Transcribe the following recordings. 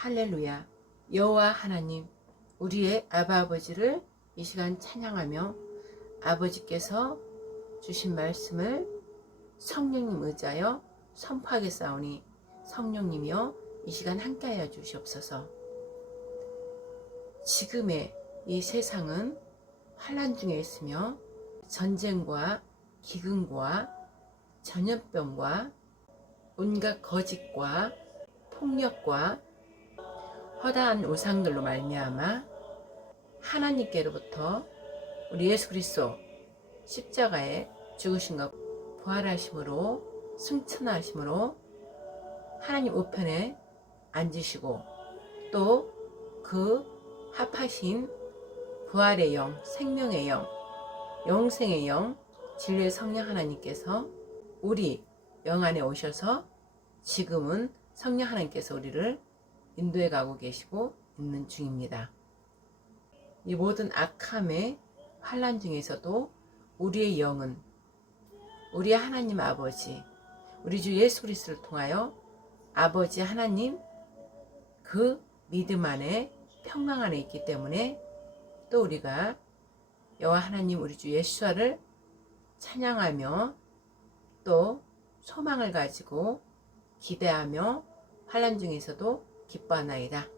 할렐루야. 여호와 하나님, 우리의 아버지를 이 시간 찬양하며 아버지께서 주신 말씀을 성령님 의지하여 선포하겠사오니 성령님이여 이 시간 함께하여 주시옵소서. 지금의 이 세상은 환난 중에 있으며 전쟁과 기근과 전염병과 온갖 거짓과 폭력과 허다한 우상들로 말미암아 하나님께로부터 우리 예수 그리스도 십자가에 죽으신 것 부활하심으로 승천하심으로 하나님 우편에 앉으시고 또 그 합하신 부활의 영, 생명의 영, 영생의 영, 진리의 성령 하나님께서 우리 영 안에 오셔서 지금은 성령 하나님께서 우리를 인도해 가고 계시고 있는 중입니다. 이 모든 악함의 환난 중에서도 우리의 영은 우리 하나님 아버지, 우리 주 예수 그리스도를 통하여 아버지 하나님 그 믿음 안에 평강 안에 있기 때문에 또 우리가 여호와 하나님 우리 주 예수와를 찬양하며 또 소망을 가지고 기대하며 환난 중에서도 기뻐하나이다.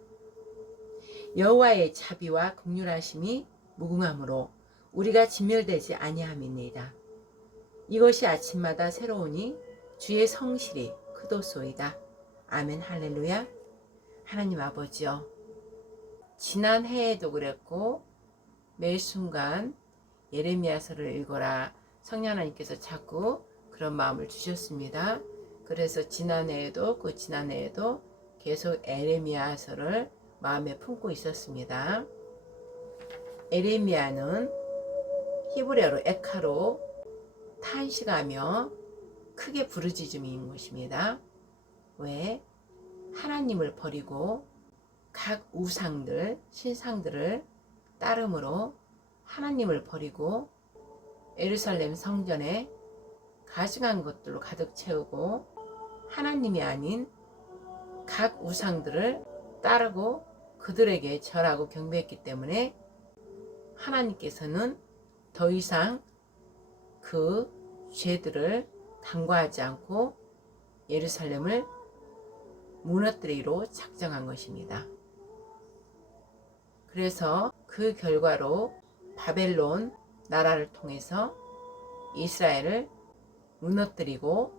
여호와의 자비와 긍휼하심이 무궁함으로 우리가 진멸되지 아니함이니이다. 이것이 아침마다 새로우니 주의 성실이 크도소이다. 아멘. 할렐루야. 하나님 아버지여, 지난 해에도 그랬고 매 순간 예레미야서를 읽어라 성령 하나님께서 자꾸 그런 마음을 주셨습니다. 그래서 지난해에도 그 지난해에도 계속 예레미야서를 마음에 품고 있었습니다. 예레미야는 히브리어로 에카로 탄식하며 크게 부르짖음인 것입니다. 왜? 하나님을 버리고 각 우상들, 신상들을 따름으로 하나님을 버리고 예루살렘 성전에 가증한 것들로 가득 채우고 하나님이 아닌 각 우상들을 따르고 그들에게 절하고 경배했기 때문에 하나님께서는 더 이상 그 죄들을 간과하지 않고 예루살렘을 무너뜨리기로 작정한 것입니다. 그래서 그 결과로 바벨론 나라를 통해서 이스라엘을 무너뜨리고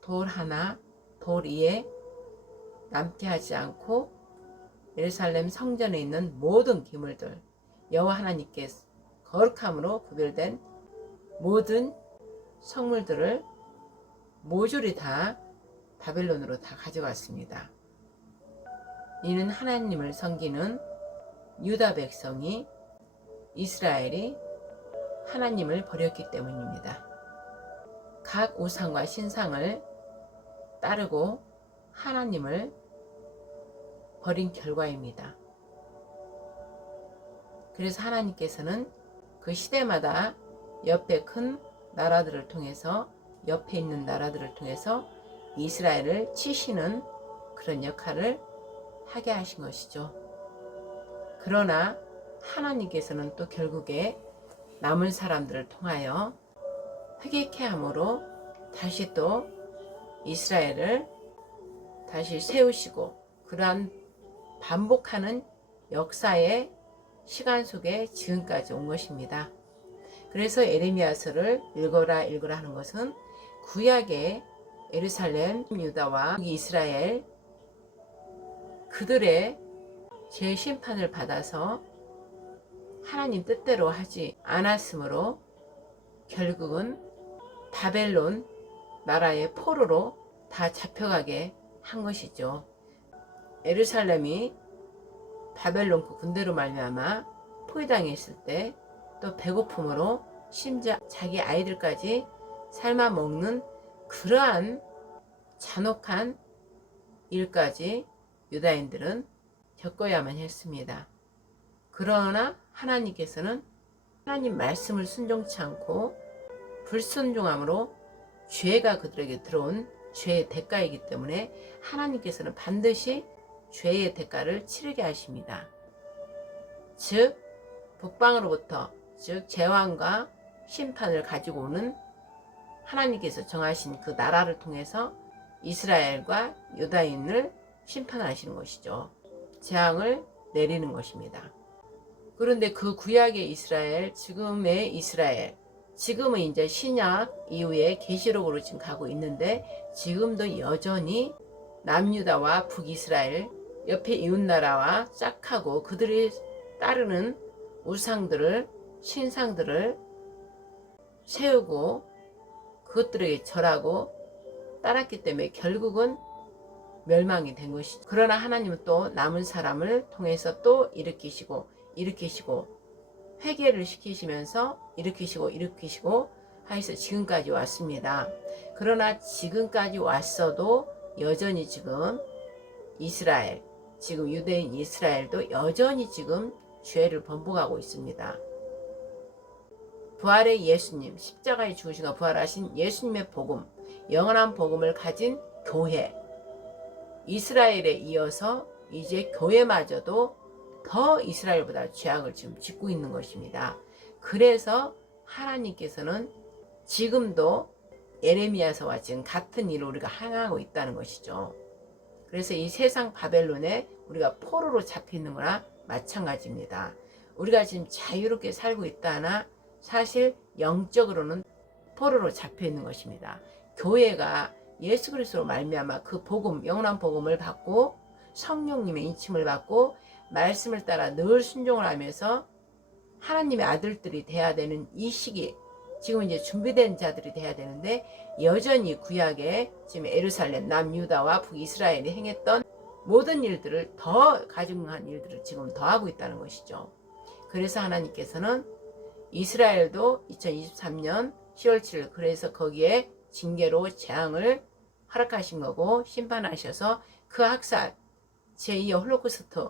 돌 하나, 돌 위에 남게 하지 않고 예루살렘 성전에 있는 모든 기물들, 여호와 하나님께 거룩함으로 구별된 모든 성물들을 모조리 다 바벨론으로 다 가져갔습니다. 이는 하나님을 섬기는 유다 백성이 이스라엘이 하나님을 버렸기 때문입니다. 각 우상과 신상을 따르고 하나님을 버린 결과입니다. 그래서 하나님께서는 그 시대마다 옆에 큰 나라들을 통해서 옆에 있는 나라들을 통해서 이스라엘을 치시는 그런 역할을 하게 하신 것이죠. 그러나 하나님께서는 또 결국에 남은 사람들을 통하여 회개케 함으로 다시 또 이스라엘을 다시 세우시고 그러한 반복하는 역사의 시간 속에 지금까지 온 것입니다. 그래서 예레미야서를 읽어라 하는 것은 구약의 예루살렘, 유다와 이스라엘 그들의 죄 심판을 받아서 하나님 뜻대로 하지 않았으므로 결국은 바벨론 나라의 포로로 다 잡혀가게 한 것이죠. 예루살렘이 바벨론 그 군대로 말미암아 포위당했을 때 또 배고픔으로 심지어 자기 아이들까지 삶아 먹는 그러한 잔혹한 일까지 유다인들은 겪어야만 했습니다. 그러나 하나님께서는 하나님 말씀을 순종치 않고 불순종함으로 죄가 그들에게 들어온 죄의 대가이기 때문에 하나님께서는 반드시 죄의 대가를 치르게 하십니다. 즉 북방으로부터 즉 재앙과 심판을 가지고 오는 하나님께서 정하신 그 나라를 통해서 이스라엘과 유다인을 심판하시는 것이죠. 재앙을 내리는 것입니다. 그런데 그 구약의 이스라엘, 지금의 이스라엘, 지금은 이제 신약 이후에 계시록으로 지금 가고 있는데 지금도 여전히 남유다와 북이스라엘, 옆에 이웃나라와 짝하고 그들이 따르는 우상들을, 신상들을 세우고 그것들에게 절하고 따랐기 때문에 결국은 멸망이 된 것이죠. 그러나 하나님은 또 남은 사람을 통해서 또 일으키시고 회개를 시키시면서 일으키시고 하여서 지금까지 왔습니다. 그러나 지금까지 왔어도 여전히 지금 이스라엘, 지금 유대인 이스라엘도 여전히 지금 죄를 번복하고 있습니다. 부활의 예수님, 십자가에 죽으시고 부활하신 예수님의 복음, 영원한 복음을 가진 교회, 이스라엘에 이어서 이제 교회마저도 더 이스라엘보다 죄악을 지금 짓고 있는 것입니다. 그래서 하나님께서는 지금도 예레미야서와 지금 같은 일을 우리가 행하고 있다는 것이죠. 그래서 이 세상 바벨론에 우리가 포로로 잡혀 있는 거나 마찬가지입니다. 우리가 지금 자유롭게 살고 있다나 사실 영적으로는 포로로 잡혀 있는 것입니다. 교회가 예수 그리스도로 말미암아 그 복음, 영원한 복음을 받고 성령님의 인침을 받고 말씀을 따라 늘 순종을 하면서 하나님의 아들들이 돼야 되는 이 시기, 지금 이제 준비된 자들이 돼야 되는데 여전히 구약에 지금 예루살렘, 남유다와 북이스라엘이 행했던 모든 일들을 더 가증한 일들을 지금 더 하고 있다는 것이죠. 그래서 하나님께서는 이스라엘도 2023년 10월 7일 그래서 거기에 징계로 재앙을 허락하신 거고 심판하셔서 그 학살 제2의 홀로코스트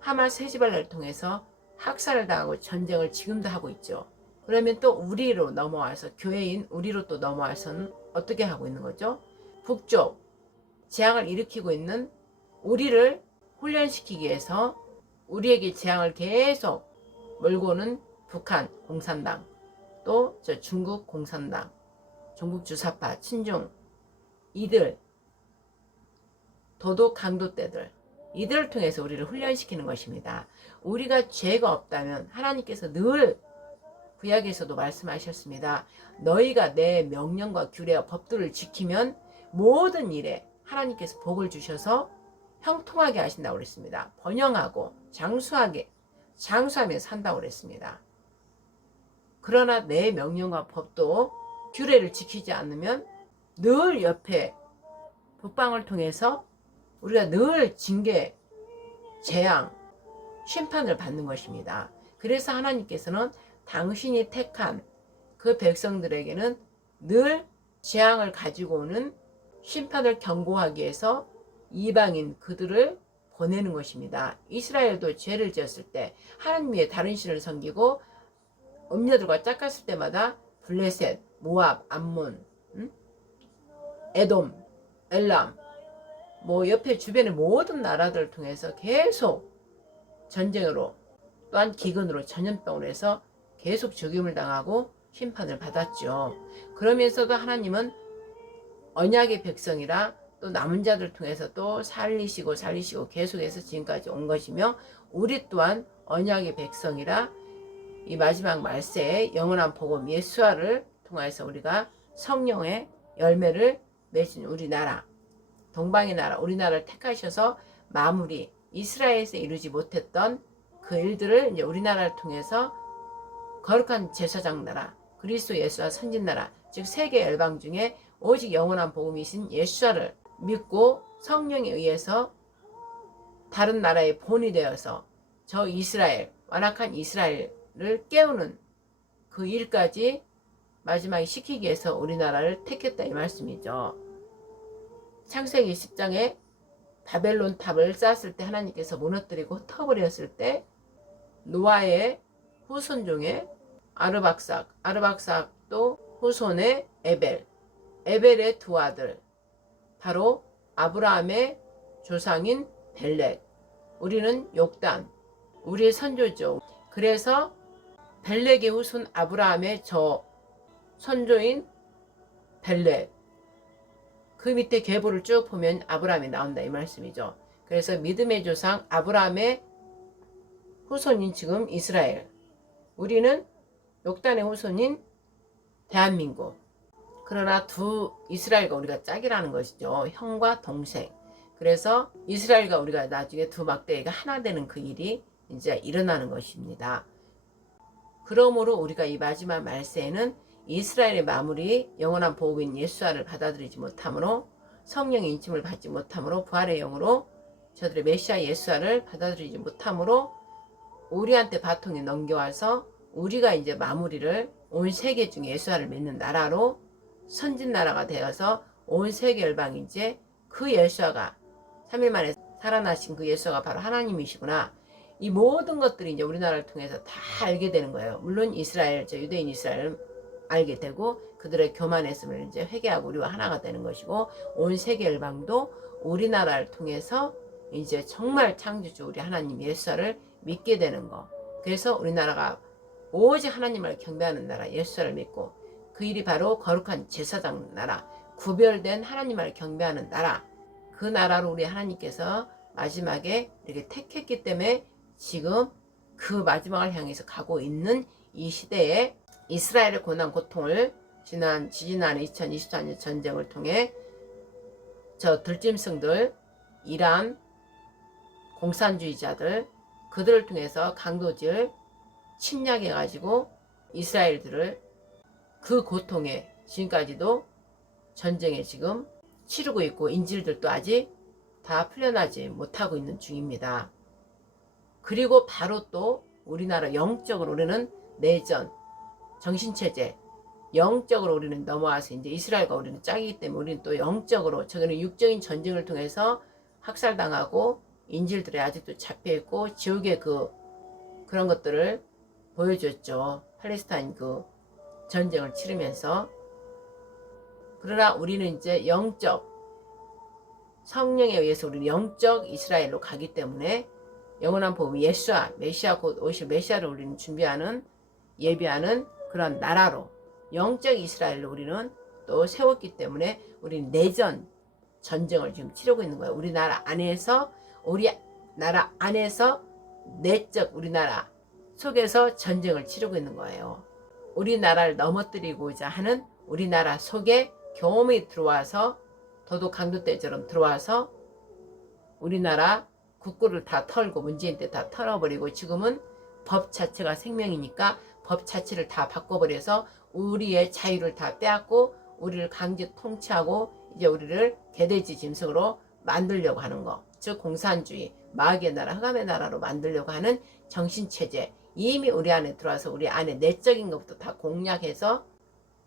하마스 해지발라를 통해서 학살을 당하고 전쟁을 지금도 하고 있죠. 그러면 또 우리로 넘어와서 교회인 우리로 또 넘어와서는 어떻게 하고 있는 거죠? 북쪽 재앙을 일으키고 있는 우리를 훈련시키기 위해서 우리에게 재앙을 계속 몰고 오는 북한 공산당 또 저 중국 공산당 종북 주사파 친중 이들 도덕 강도떼들 이들을 통해서 우리를 훈련시키는 것입니다. 우리가 죄가 없다면 하나님께서 늘 구약에서도 말씀하셨습니다. 너희가 내 명령과 규례와 법들을 지키면 모든 일에 하나님께서 복을 주셔서 형통하게 하신다고 그랬습니다. 번영하고 장수하며 산다고 그랬습니다. 그러나 내 명령과 법도 규례를 지키지 않으면 늘 옆에 북방을 통해서 우리가 늘 징계, 재앙, 심판을 받는 것입니다. 그래서 하나님께서는 당신이 택한 그 백성들에게는 늘 재앙을 가지고 오는 심판을 경고하기 위해서 이방인 그들을 보내는 것입니다. 이스라엘도 죄를 지었을 때 하나님 위에 다른 신을 섬기고 음녀들과 짝갔을 때마다 블레셋, 모압, 암몬, 에돔, 엘람 뭐 옆에 주변의 모든 나라들을 통해서 계속 전쟁으로 또한 기근으로 전염병으로 해서 계속 죽임을 당하고 심판을 받았죠. 그러면서도 하나님은 언약의 백성이라 또 남은 자들 통해서 또 살리시고 계속해서 지금까지 온 것이며 우리 또한 언약의 백성이라 이 마지막 말세에 영원한 복음 예수와를 통해서 우리가 성령의 열매를 맺은 우리나라 동방의 나라 우리나라를 택하셔서 마무리 이스라엘에서 이루지 못했던 그 일들을 이제 우리나라를 통해서 거룩한 제사장 나라 그리스도 예수와 선진 나라 즉 세계 열방 중에 오직 영원한 복음이신 예수와를 믿고 성령에 의해서 다른 나라의 본이 되어서 저 이스라엘 완악한 이스라엘을 깨우는 그 일까지 마지막에 시키기 위해서 우리나라를 택했다 이 말씀이죠. 창세기 10장에 바벨론 탑을 쌓았을 때 하나님께서 무너뜨리고 흩어버렸을 때 노아의 후손 중에 아르박삭도 후손의 에벨의 두 아들 바로 아브라함의 조상인 벨렉, 우리는 욕단, 우리의 선조죠. 그래서 벨렉의 후손 아브라함의 저 선조인 벨렉, 그 밑에 계보를 쭉 보면 아브라함이 나온다 이 말씀이죠. 그래서 믿음의 조상 아브라함의 후손인 지금 이스라엘, 우리는 욕단의 후손인 대한민국. 그러나 두 이스라엘과 우리가 짝이라는 것이죠. 형과 동생. 그래서 이스라엘과 우리가 나중에 두 막대기가 하나 되는 그 일이 이제 일어나는 것입니다. 그러므로 우리가 이 마지막 말세에는 이스라엘의 마무리 영원한 보호인 예수아를 받아들이지 못함으로, 성령의 인침을 받지 못함으로, 부활의 영으로 저들의 메시아 예수아를 받아들이지 못함으로 우리한테 바통이 넘겨와서 우리가 이제 마무리를 온 세계 중에 예수아를 믿는 나라로 선진나라가 되어서 온 세계 열방이 이제 그 예수아가 3일 만에 살아나신 그 예수아가 바로 하나님이시구나, 이 모든 것들이 이제 우리나라를 통해서 다 알게 되는 거예요. 물론 이스라엘, 저 유대인 이스라엘은 알게 되고 그들의 교만했음을 이제 회개하고 우리와 하나가 되는 것이고, 온 세계 열방도 우리나라를 통해서 이제 정말 창조주 우리 하나님 예수아를 믿게 되는 거. 그래서 우리나라가 오직 하나님을 경배하는 나라 예수아를 믿고, 그 일이 바로 거룩한 제사장 나라, 구별된 하나님을 경배하는 나라, 그 나라로 우리 하나님께서 마지막에 이렇게 택했기 때문에 지금 그 마지막을 향해서 가고 있는 이 시대에 이스라엘의 고난 고통을 지지난해 2024년 전쟁을 통해 저 들짐승들, 이란 공산주의자들, 그들을 통해서 강도질 침략해 가지고 이스라엘들을 그 고통에 지금까지도 전쟁에 지금 치르고 있고, 인질들도 아직 다 풀려나지 못하고 있는 중입니다. 그리고 바로 또 우리나라 영적으로 우리는 내전, 정신체제, 영적으로 우리는 넘어와서 이제 이스라엘과 우리는 짝이기 때문에 우리는 또 영적으로, 저기는 육적인 전쟁을 통해서 학살당하고 인질들이 아직도 잡혀있고 지옥의 그런 것들을 보여줬죠. 팔레스타인 그 전쟁을 치르면서. 그러나 우리는 이제 영적, 성령에 의해서 우리는 영적 이스라엘로 가기 때문에 영원한 복음 예수아, 메시아 곧 오실 메시아를 우리는 준비하는, 예비하는 그런 나라로, 영적 이스라엘로 우리는 또 세웠기 때문에 우리는 내전, 전쟁을 지금 치르고 있는 거예요. 우리나라 안에서, 우리나라 안에서 내적 우리나라 속에서 전쟁을 치르고 있는 거예요. 우리나라를 넘어뜨리고자 하는 우리나라 속에 교험이 들어와서 도둑 강도떼처럼 들어와서 우리나라 국구를 다 털고 문재인 때 다 털어버리고, 지금은 법 자체가 생명이니까 법 자체를 다 바꿔버려서 우리의 자유를 다 빼앗고 우리를 강제 통치하고 이제 우리를 개돼지 짐승으로 만들려고 하는 거, 즉 공산주의, 마귀의 나라, 흑암의 나라로 만들려고 하는 정신체제, 이미 우리 안에 들어와서 우리 안에 내적인 것부터 다 공략해서,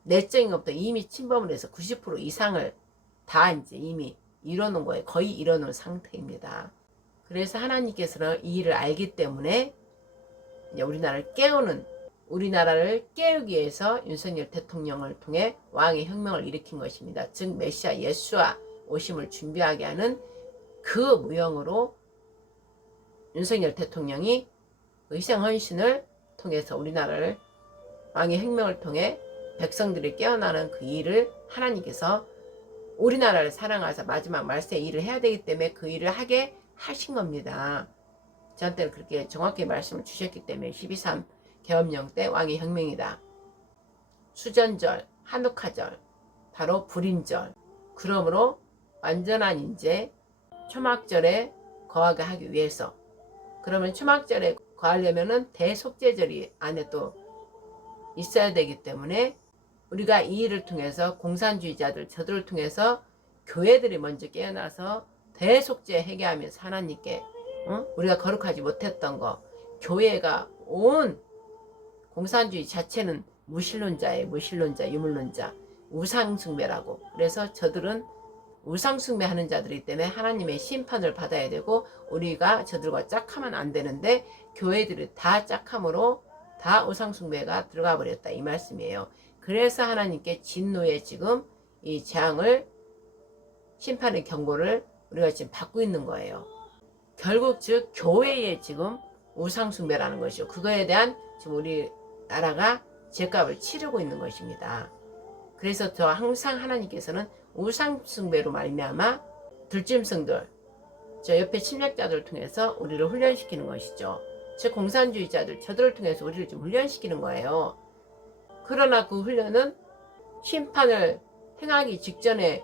내적인 것부터 이미 침범을 해서 90% 이상을 다 이제 이미 이뤄놓은 거예요. 거의 이뤄놓은 상태입니다. 그래서 하나님께서는 이 일을 알기 때문에 이제 우리나라를 깨우기 위해서 윤석열 대통령을 통해 왕의 혁명을 일으킨 것입니다. 즉 메시아 예수와 오심을 준비하게 하는 그 무형으로 윤석열 대통령이 희생 헌신을 통해서 우리나라를 왕의 혁명을 통해 백성들이 깨어나는 그 일을 하나님께서 우리나라를 사랑하사 마지막 말세 일을 해야 되기 때문에 그 일을 하게 하신 겁니다. 저한테는 그렇게 정확히 말씀을 주셨기 때문에 12.3 계엄령 때 왕의 혁명이다. 수전절, 한옥화절, 바로 불임절. 그러므로 완전한 이제 초막절에 거하게 하기 위해서, 그러면 초막절에 거하려면은 대속죄절이 안에 또 있어야 되기 때문에 우리가 이 일을 통해서 공산주의자들, 저들을 통해서 교회들이 먼저 깨어나서 대속죄 회개하면서 하나님께 우리가 거룩하지 못했던 거, 교회가 온 공산주의 자체는 무신론자예요. 무신론자, 유물론자, 우상숭배라고. 그래서 저들은 우상숭배하는 자들이기 때문에 하나님의 심판을 받아야 되고 우리가 저들과 짝하면 안 되는데 교회들이 다 짝함으로 다 우상숭배가 들어가 버렸다 이 말씀이에요. 그래서 하나님께 진노의 지금 이 재앙을, 심판의 경고를 우리가 지금 받고 있는 거예요. 결국 즉 교회의 지금 우상숭배라는 것이죠. 그거에 대한 지금 우리 나라가 죄값을 치르고 있는 것입니다. 그래서 저 항상 하나님께서는 우상숭배로 말미암아 들짐승들, 저 옆에 침략자들을 통해서 우리를 훈련시키는 것이죠. 즉 공산주의자들, 저들을 통해서 우리를 좀 훈련시키는 거예요. 그러나 그 훈련은 심판을 행하기 직전에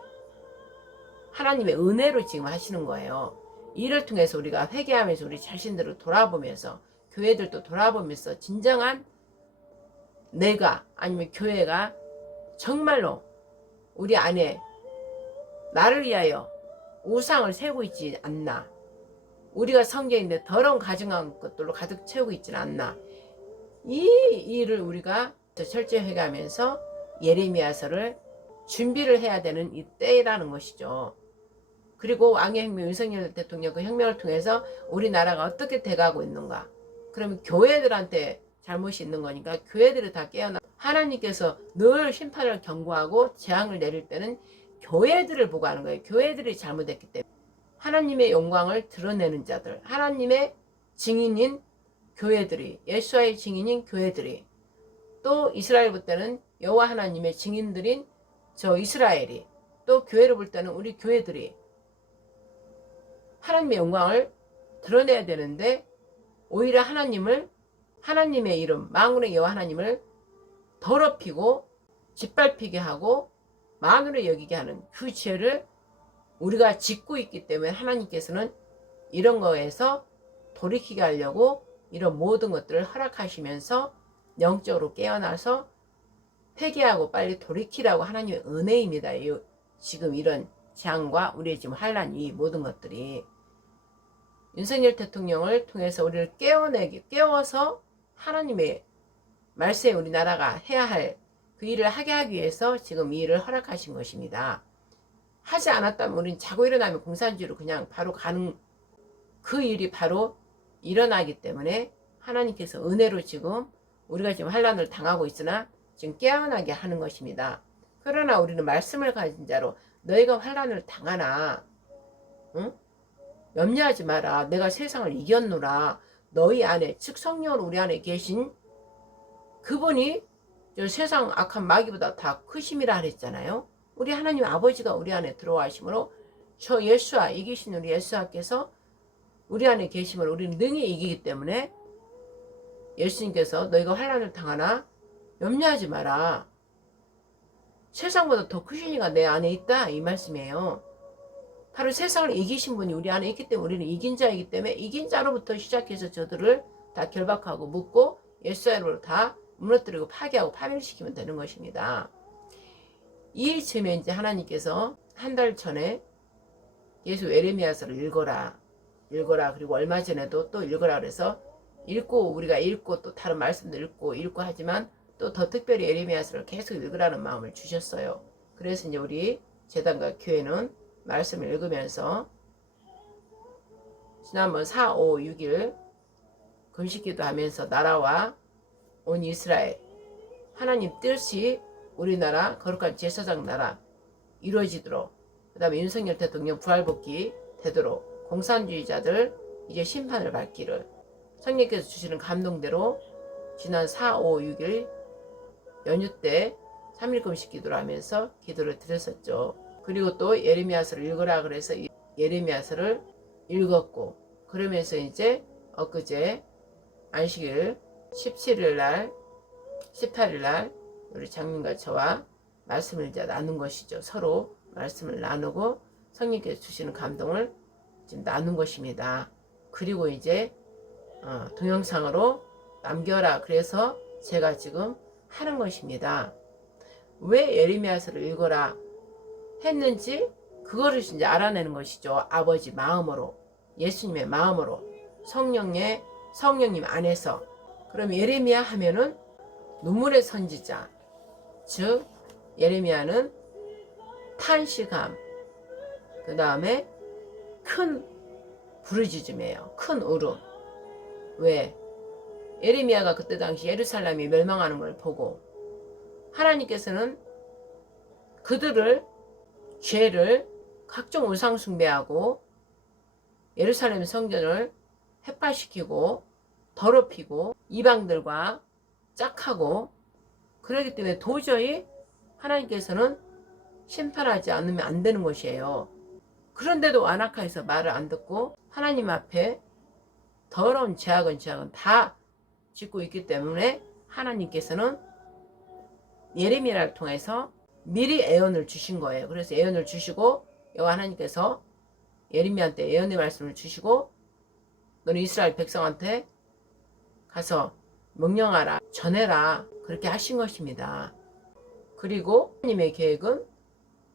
하나님의 은혜로 지금 하시는 거예요. 이를 통해서 우리가 회개하면서 우리 자신들을 돌아보면서 교회들도 돌아보면서 진정한 내가 아니면 교회가 정말로 우리 안에 나를 위하여 우상을 세우고 있지 않나, 우리가 성경인데 더러운 가증한 것들로 가득 채우고 있지는 않나, 이 일을 우리가 철저히 회개하면서 예레미야서를 준비를 해야 되는 이 때라는 것이죠. 그리고 왕의 혁명, 윤석열 대통령 그 혁명을 통해서 우리나라가 어떻게 돼가고 있는가. 그러면 교회들한테 잘못이 있는 거니까 교회들이 다 깨어나. 하나님께서 늘 심판을 경고하고 재앙을 내릴 때는 교회들을 보고 하는 거예요. 교회들이 잘못했기 때문에. 하나님의 영광을 드러내는 자들, 하나님의 증인인 교회들이, 예수와의 증인인 교회들이, 또 이스라엘 볼 때는 여호와 하나님의 증인들인 저 이스라엘이, 또 교회를 볼 때는 우리 교회들이 하나님의 영광을 드러내야 되는데 오히려 하나님의 이름, 만군의 여호와 하나님을 더럽히고 짓밟히게 하고 만으로 여기게 하는 그 죄를 우리가 짓고 있기 때문에 하나님께서는 이런 거에서 돌이키게 하려고 이런 모든 것들을 허락하시면서 영적으로 깨어나서 회개하고 빨리 돌이키라고 하나님의 은혜입니다. 지금 이런 재앙과 우리의 지금 환난, 이 모든 것들이 윤석열 대통령을 통해서 우리를 깨워서 하나님의 말씀에 우리나라가 해야 할 그 일을 하게 하기 위해서 지금 이 일을 허락하신 것입니다. 하지 않았다면 우리는 자고 일어나면 공산주의로 그냥 바로 가는 그 일이 바로 일어나기 때문에 하나님께서 은혜로 지금 우리가 지금 환난을 당하고 있으나 지금 깨어나게 하는 것입니다. 그러나 우리는 말씀을 가진 자로 너희가 환난을 당하나 응? 염려하지 마라. 내가 세상을 이겼노라. 너희 안에 즉 성령으로 우리 안에 계신 그분이 저 세상 악한 마귀보다 다 크심이라 그랬잖아요. 우리 하나님 아버지가 우리 안에 들어와심으로 저 예수와 이기신 우리 예수와께서 우리 안에 계심으로 우리는 능히 이기기 때문에 예수님께서 너희가 환난을 당하나 염려하지 마라. 세상보다 더 크신 이가 내 안에 있다 이 말씀이에요. 바로 세상을 이기신 분이 우리 안에 있기 때문에 우리는 이긴 자이기 때문에 이긴 자로부터 시작해서 저들을 다 결박하고 묶고 예수로 다 무너뜨리고 파괴하고 파멸시키면 되는 것입니다. 이 즈음에 이제 하나님께서 한 달 전에 예수 예레미야서를 읽어라 그리고 얼마 전에도 또 읽어라 그래서 우리가 읽고 또 다른 말씀도 읽고 하지만 또 더 특별히 예레미야서를 계속 읽으라는 마음을 주셨어요. 그래서 이제 우리 재단과 교회는 말씀을 읽으면서 지난번 4, 5, 6일 금식기도 하면서 나라와 온 이스라엘 하나님 뜻이 우리나라 거룩한 제사장 나라 이루어지도록, 그 다음에 윤석열 대통령 부활복귀 되도록 공산주의자들 이제 심판을 받기를 성령께서 주시는 감동대로 지난 4, 5, 6일 연휴 때 3일 금식 기도를 하면서 기도를 드렸었죠. 그리고 또 예레미야서를 읽으라 그래서 예레미야서를 읽었고, 그러면서 이제 엊그제 안식일 17일 날 18일 날 우리 장님과 저와 말씀을 이제 나눈 것이죠. 서로 말씀을 나누고 성령께서 주시는 감동을 지금 나눈 것입니다. 그리고 이제 동영상으로 남겨라 그래서 제가 지금 하는 것입니다. 왜 예레미야서를 읽어라 했는지 그거를 이제 알아내는 것이죠. 아버지 마음으로, 예수님의 마음으로, 성령님 안에서. 그럼 예레미야 하면은 눈물의 선지자, 즉 예레미야는 탄식함, 그 다음에 큰 부르짖음이에요. 큰 울음. 왜? 예레미야가 그때 당시 예루살렘이 멸망하는 걸 보고 하나님께서는 그들을 죄를 각종 우상 숭배하고 예루살렘 성전을 햇발시키고 더럽히고 이방들과 짝하고, 그렇기 때문에 도저히 하나님께서는 심판하지 않으면 안 되는 것이에요. 그런데도 완악하여서 말을 안 듣고 하나님 앞에 더러운 죄악은 다 짓고 있기 때문에 하나님께서는 예레미야를 통해서 미리 예언을 주신 거예요. 그래서 예언을 주시고 여호와 하나님께서 예레미야한테 예언의 말씀을 주시고, 너는 이스라엘 백성한테 가서 명령하라, 전해라, 그렇게 하신 것입니다. 그리고 하나님의 계획은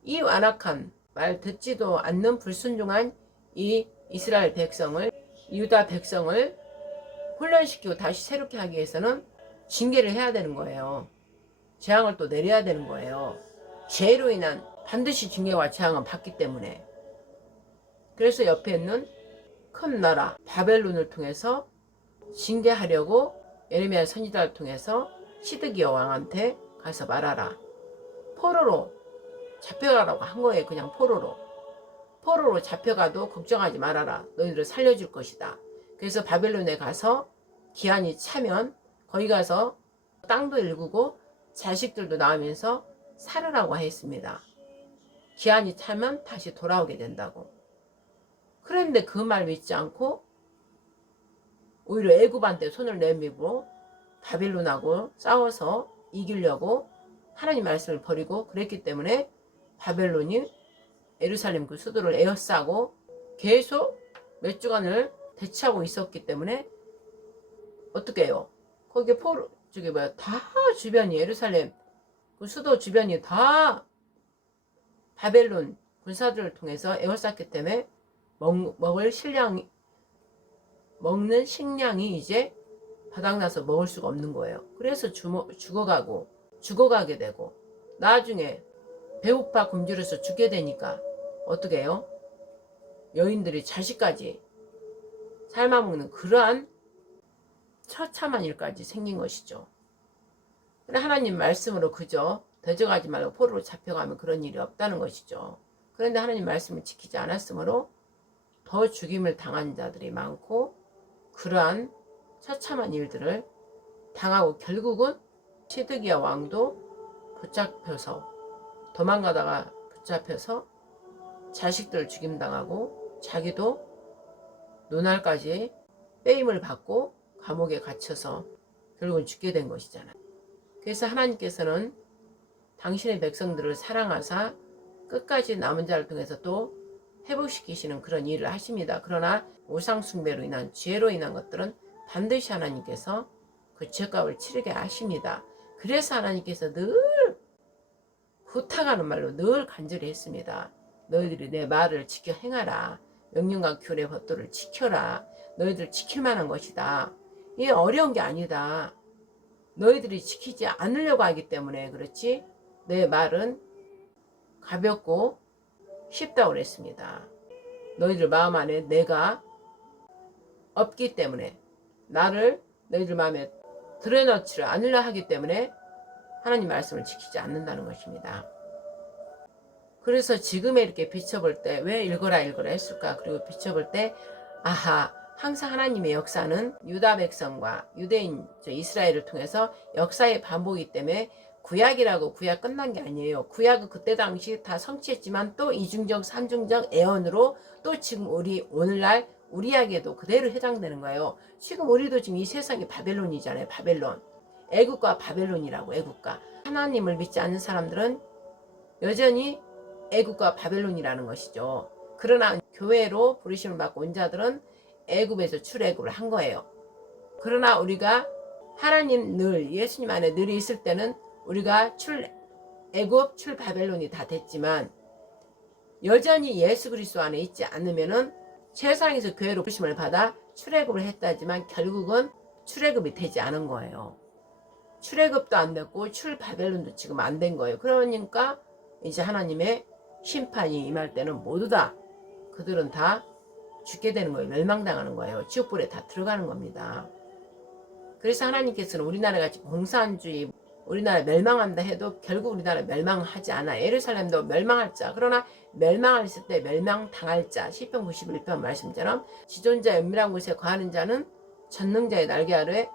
이 완악한, 말 듣지도 않는 불순종한 이 이스라엘 백성을, 유다 백성을 훈련시키고 다시 새롭게 하기 위해서는 징계를 해야 되는 거예요. 재앙을 또 내려야 되는 거예요. 죄로 인한 반드시 징계와 재앙은 받기 때문에. 그래서 옆에 있는 큰 나라 바벨론을 통해서 징계하려고 예레미야 선지자를 통해서 시드기야 왕한테 가서 말하라. 포로로 잡혀가라고 한 거예요. 그냥 포로로 잡혀가도 걱정하지 말아라. 너희들을 살려줄 것이다. 그래서 바벨론에 가서 기한이 차면 거기 가서 땅도 일구고 자식들도 낳으면서 살으라고 했습니다. 기한이 차면 다시 돌아오게 된다고. 그런데 그 말 믿지 않고 오히려 애굽한테 손을 내밀고 바벨론하고 싸워서 이기려고 하나님 말씀을 버리고 그랬기 때문에 바벨론이 예루살렘 그 수도를 에워싸고 계속 몇 주간을 대치하고 있었기 때문에 어떻게 해요? 거기 다 주변이, 예루살렘 그 수도 주변이 다 바벨론 군사들을 통해서 에워쌌기 때문에 먹는 식량이 이제 바닥나서 먹을 수가 없는 거예요. 그래서 죽어가게 되고 나중에 배고파 굶주려서 죽게 되니까 어떻게 해요? 여인들이 자식까지 삶아먹는 그러한 처참한 일까지 생긴 것이죠. 근데 하나님 말씀으로 그저 대적하지 말고 포로로 잡혀가면 그런 일이 없다는 것이죠. 그런데 하나님 말씀을 지키지 않았으므로 더 죽임을 당한 자들이 많고 그러한 처참한 일들을 당하고 결국은 시드기야 왕도 붙잡혀서 도망가다가 붙잡혀서 자식들 죽임당하고 자기도 노날까지 빼임을 받고 감옥에 갇혀서 결국은 죽게 된 것이잖아요. 그래서 하나님께서는 당신의 백성들을 사랑하사 끝까지 남은 자를 통해서 또 회복시키시는 그런 일을 하십니다. 그러나 우상숭배로 인한 죄로 인한 것들은 반드시 하나님께서 그 죄값을 치르게 하십니다. 그래서 하나님께서 늘 부탁하는 말로 늘 간절히 했습니다. 너희들이 내 말을 지켜 행하라. 명령과 규례 법도를 지켜라. 너희들 지킬 만한 것이다. 이게 어려운 게 아니다. 너희들이 지키지 않으려고 하기 때문에 그렇지 내 말은 가볍고 쉽다고 그랬습니다. 너희들 마음 안에 내가 없기 때문에 나를 너희들 마음에 들여놓지를 않으려 하기 때문에 하나님 말씀을 지키지 않는다는 것입니다. 그래서 지금에 이렇게 비춰볼 때 왜 읽어라 했을까? 그리고 비춰볼 때 아하, 항상 하나님의 역사는 유다 백성과 유대인 이스라엘을 통해서 역사의 반복이기 때문에 구약이라고 구약 끝난 게 아니에요. 구약은 그때 당시 다 성취했지만 또 이중적 삼중적 애언으로 또 지금 오늘날 우리에게도 그대로 해당되는 거예요. 지금 우리도 지금 이 세상이 바벨론이잖아요. 바벨론. 애국과 바벨론이라고. 애국과. 하나님을 믿지 않는 사람들은 여전히 애국과 바벨론이라는 것이죠. 그러나 교회로 부르심을 받고 온 자들은 애굽에서 출애굽을 한 거예요. 그러나 우리가 하나님 늘 예수님 안에 늘 있을 때는 우리가 애굽 출 바벨론이 다 됐지만 여전히 예수 그리스도 안에 있지 않으면은 세상에서 교회로 부르심을 받아 출애굽을 했다지만 결국은 출애굽이 되지 않은 거예요. 출애굽도 안 됐고 출 바벨론도 지금 안 된 거예요. 그러니까 이제 하나님의 심판이 임할 때는 모두 다 그들은 다 죽게 되는 거예요. 멸망당하는 거예요. 지옥불에 다 들어가는 겁니다. 그래서 하나님께서는 우리나라 같이 공산주의 우리나라 멸망한다 해도 결국 우리나라 멸망하지 않아. 예루살렘도 멸망할 자. 그러나 멸망할 때 멸망당할 자. 시편 91편 말씀처럼 지존자 은밀한 곳에 거하는 자는 전능자의 날개 아래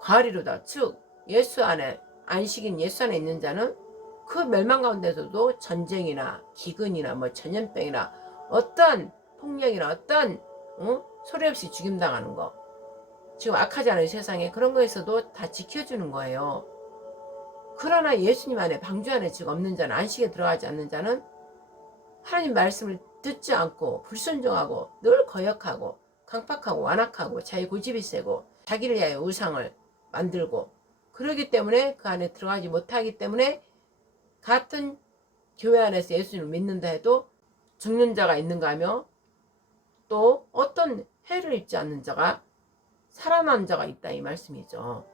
거하리로다. 즉 예수 안에 안식인 예수 안에 있는 자는 그 멸망 가운데서도 전쟁이나 기근이나 뭐 전염병이나 어떤 폭력이나 어떤 소리 없이 죽임당하는 거, 지금 악하지 않은 세상에 그런 거에서도 다 지켜주는 거예요. 그러나 예수님 안에 방주 안에 지금 없는 자는, 안식에 들어가지 않는 자는 하나님 말씀을 듣지 않고 불순종하고 늘 거역하고 강팍하고 완악하고 자기 고집이 세고 자기를 위하여 우상을 만들고 그러기 때문에 그 안에 들어가지 못하기 때문에 같은 교회 안에서 예수님을 믿는다 해도 죽는 자가 있는가 하며 또 어떤 해를 입지 않는 자가 살아난 자가 있다 이 말씀이죠.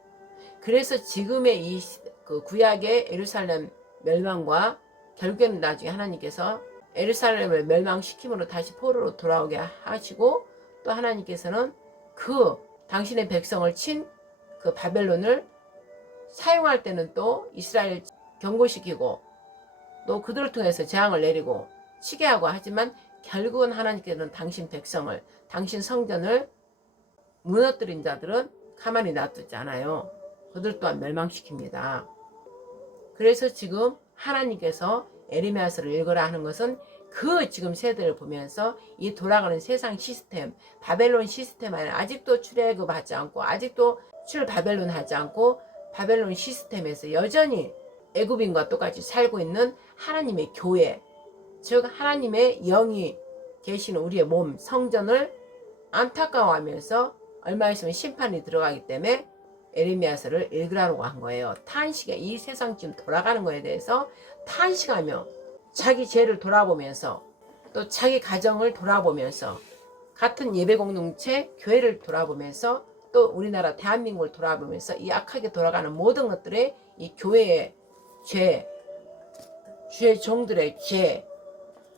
그래서 지금의 이 그 구약의 예루살렘 멸망과 결국에는 나중에 하나님께서 예루살렘을 멸망시킴으로 다시 포로로 돌아오게 하시고 또 하나님께서는 그 당신의 백성을 친 그 바벨론을 사용할 때는 또 이스라엘 경고시키고 또 그들을 통해서 재앙을 내리고 치게 하고 하지만 결국은 하나님께서는 당신 백성을, 당신 성전을 무너뜨린 자들은 가만히 놔두지 않아요. 그들 또한 멸망시킵니다. 그래서 지금 하나님께서 에레미야서를 읽으라 하는 것은 그 지금 세대를 보면서 이 돌아가는 세상 시스템, 바벨론 시스템 안에 아직도 출애굽하지 않고 아직도 바벨론 하지 않고 바벨론 시스템에서 여전히 애굽인과 똑같이 살고 있는 하나님의 교회, 즉 하나님의 영이 계시는 우리의 몸, 성전을 안타까워하면서 얼마 있으면 심판이 들어가기 때문에 에레미야서를 읽으라고 한 거예요. 탄식에 이 세상 지금 돌아가는 거에 대해서 탄식하며 자기 죄를 돌아보면서 또 자기 가정을 돌아보면서 같은 예배 공동체 교회를 돌아보면서 또 우리나라 대한민국을 돌아보면서 이 악하게 돌아가는 모든 것들의 이 교회의 죄, 주의 종들의 죄,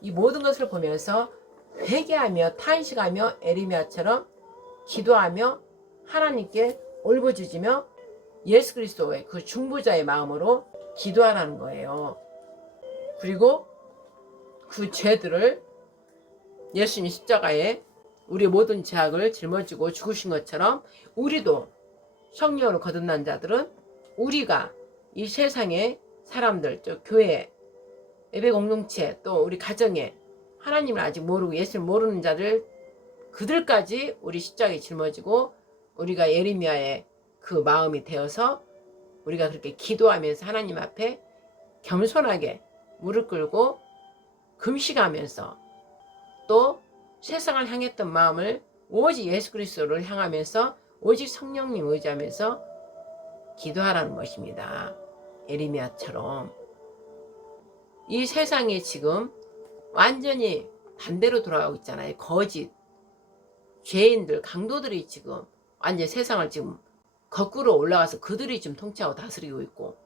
이 모든 것을 보면서 회개하며 탄식하며 에레미야처럼 기도하며 하나님께 울부짖으며 예수 그리스도의 그 중보자의 마음으로 기도하라는 거예요. 그리고 그 죄들을 예수님 십자가에 우리 모든 죄악을 짊어지고 죽으신 것처럼 우리도 성령으로 거듭난 자들은 우리가 이 세상의 사람들, 저 교회, 예배 공동체 또 우리 가정에 하나님을 아직 모르고 예수를 모르는 자들 그들까지 우리 십자가에 짊어지고 우리가 예레미야의 그 마음이 되어서 우리가 그렇게 기도하면서 하나님 앞에 겸손하게 무릎 꿇고 금식하면서 또 세상을 향했던 마음을 오직 예수 그리스도를 향하면서 오직 성령님 의지하면서 기도하라는 것입니다. 예레미야처럼. 이 세상에 지금 완전히 반대로 돌아가고 있잖아요. 거짓, 죄인들, 강도들이 지금 완전 세상을 지금 거꾸로 올라가서 그들이 지금 통치하고 다스리고 있고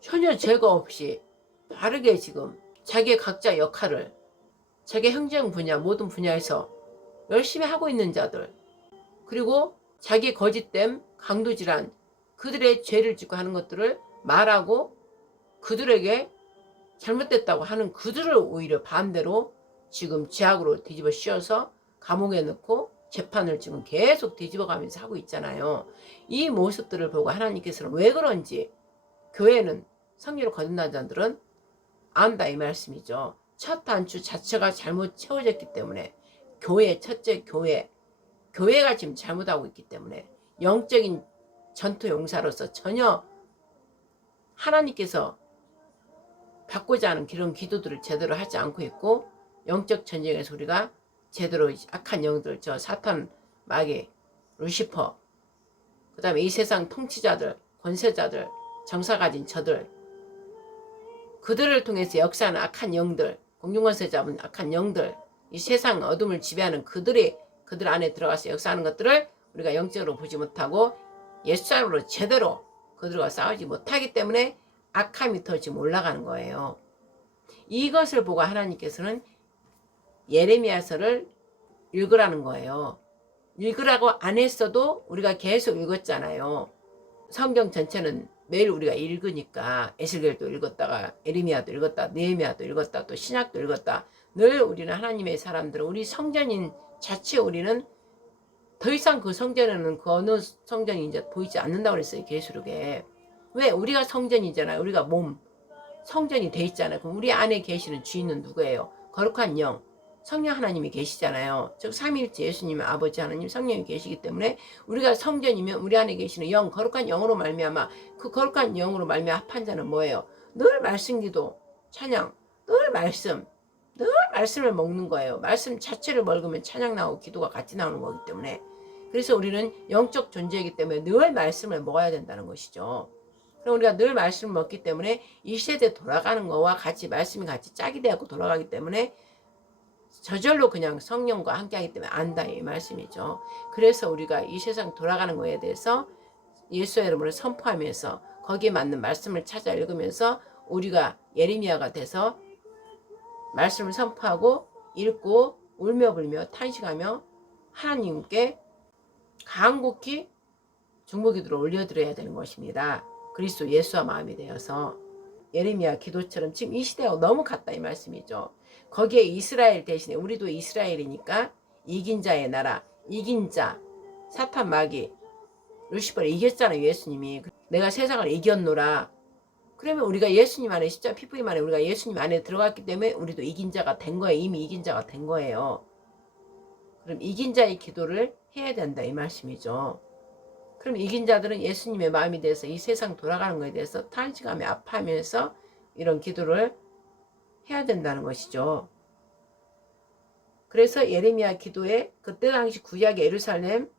전혀 죄가 없이 바르게 지금 자기의 각자 역할을 자기 행정 분야 모든 분야에서 열심히 하고 있는 자들, 그리고 자기 거짓됨 강도질환 그들의 죄를 짓고 하는 것들을 말하고 그들에게 잘못됐다고 하는 그들을 오히려 반대로 지금 죄악으로 뒤집어 씌워서 감옥에 넣고 재판을 지금 계속 뒤집어가면서 하고 있잖아요. 이 모습들을 보고 하나님께서는 왜 그런지 교회는 성령으로 거듭난 자들은 안다 이 말씀이죠. 첫 단추 자체가 잘못 채워졌기 때문에 교회, 첫째 교회가 지금 잘못하고 있기 때문에 영적인 전투 용사로서 전혀 하나님께서 받고자 하는 그런 기도들을 제대로 하지 않고 있고 영적 전쟁에서 우리가 제대로 악한 영들, 저 사탄, 마귀, 루시퍼, 그 다음에 이 세상 통치자들, 권세자들, 정사 가진 저들, 그들을 통해서 역사하는 악한 영들, 공중권세 잡은 악한 영들, 이 세상 어둠을 지배하는 그들 안에 들어가서 역사하는 것들을 우리가 영적으로 보지 못하고 예수님으로 제대로 그들과 싸우지 못하기 때문에 악함이 더 지금 올라가는 거예요. 이것을 보고 하나님께서는 예레미야서를 읽으라는 거예요. 읽으라고 안 했어도 우리가 계속 읽었잖아요. 성경 전체는 매일 우리가 읽으니까 에스겔도 읽었다가 에레미야도 읽었다, 느헤미야도 읽었다, 또 신약도 읽었다. 늘 우리는 하나님의 사람들은 우리 성전인 자체 우리는 더 이상 그 성전에는 그 어느 성전이 이제 보이지 않는다고 그랬어요. 계시록에. 왜? 우리가 성전이잖아요. 우리가 몸 성전이 돼 있잖아요. 그럼 우리 안에 계시는 주인은 누구예요? 거룩한 영 성령 하나님이 계시잖아요. 즉 삼위일체 예수님의 아버지 하나님 성령이 계시기 때문에 우리가 성전이면 우리 안에 계시는 영 거룩한 영으로 말미암아 그 거룩한 영으로 말미암아 합한 자는 뭐예요? 늘 말씀 기도 찬양 늘 말씀을 먹는 거예요. 말씀 자체를 먹으면 찬양 나오고 기도가 같이 나오는 거기 때문에 그래서 우리는 영적 존재이기 때문에 늘 말씀을 먹어야 된다는 것이죠. 그럼 우리가 늘 말씀을 먹기 때문에 이 세대 돌아가는 거와 같이 말씀이 같이 짝이 되고 돌아가기 때문에 저절로 그냥 성령과 함께 하기 때문에 안다 이 말씀이죠. 그래서 우리가 이 세상 돌아가는 거에 대해서 예수의 이름으로 선포하면서 거기에 맞는 말씀을 찾아 읽으면서 우리가 예레미야가 돼서 말씀을 선포하고 읽고 울며 불며 탄식하며 하나님께 간곡히 중보기도를 올려드려야 되는 것입니다. 그리스도 예수와 마음이 되어서 예레미야 기도처럼 지금 이 시대하고 너무 같다 이 말씀이죠. 거기에 이스라엘 대신에 우리도 이스라엘이니까 이긴 자의 나라 이긴 자 사탄 마귀 루시퍼를 이겼잖아요. 예수님이 내가 세상을 이겼노라. 그러면 우리가 예수님 안에 십자가 피부임 안에 우리가 예수님 안에 들어갔기 때문에 우리도 이긴 자가 된 거예요. 이미 이긴 자가 된 거예요. 그럼 이긴 자의 기도를 해야 된다 이 말씀이죠. 그럼 이긴 자들은 예수님의 마음이 돼서 이 세상 돌아가는 것에 대해서 탄식하며 아파하면서 이런 기도를 해야 된다는 것이죠. 그래서 예레미야 기도에 그때 당시 구약의 예루살렘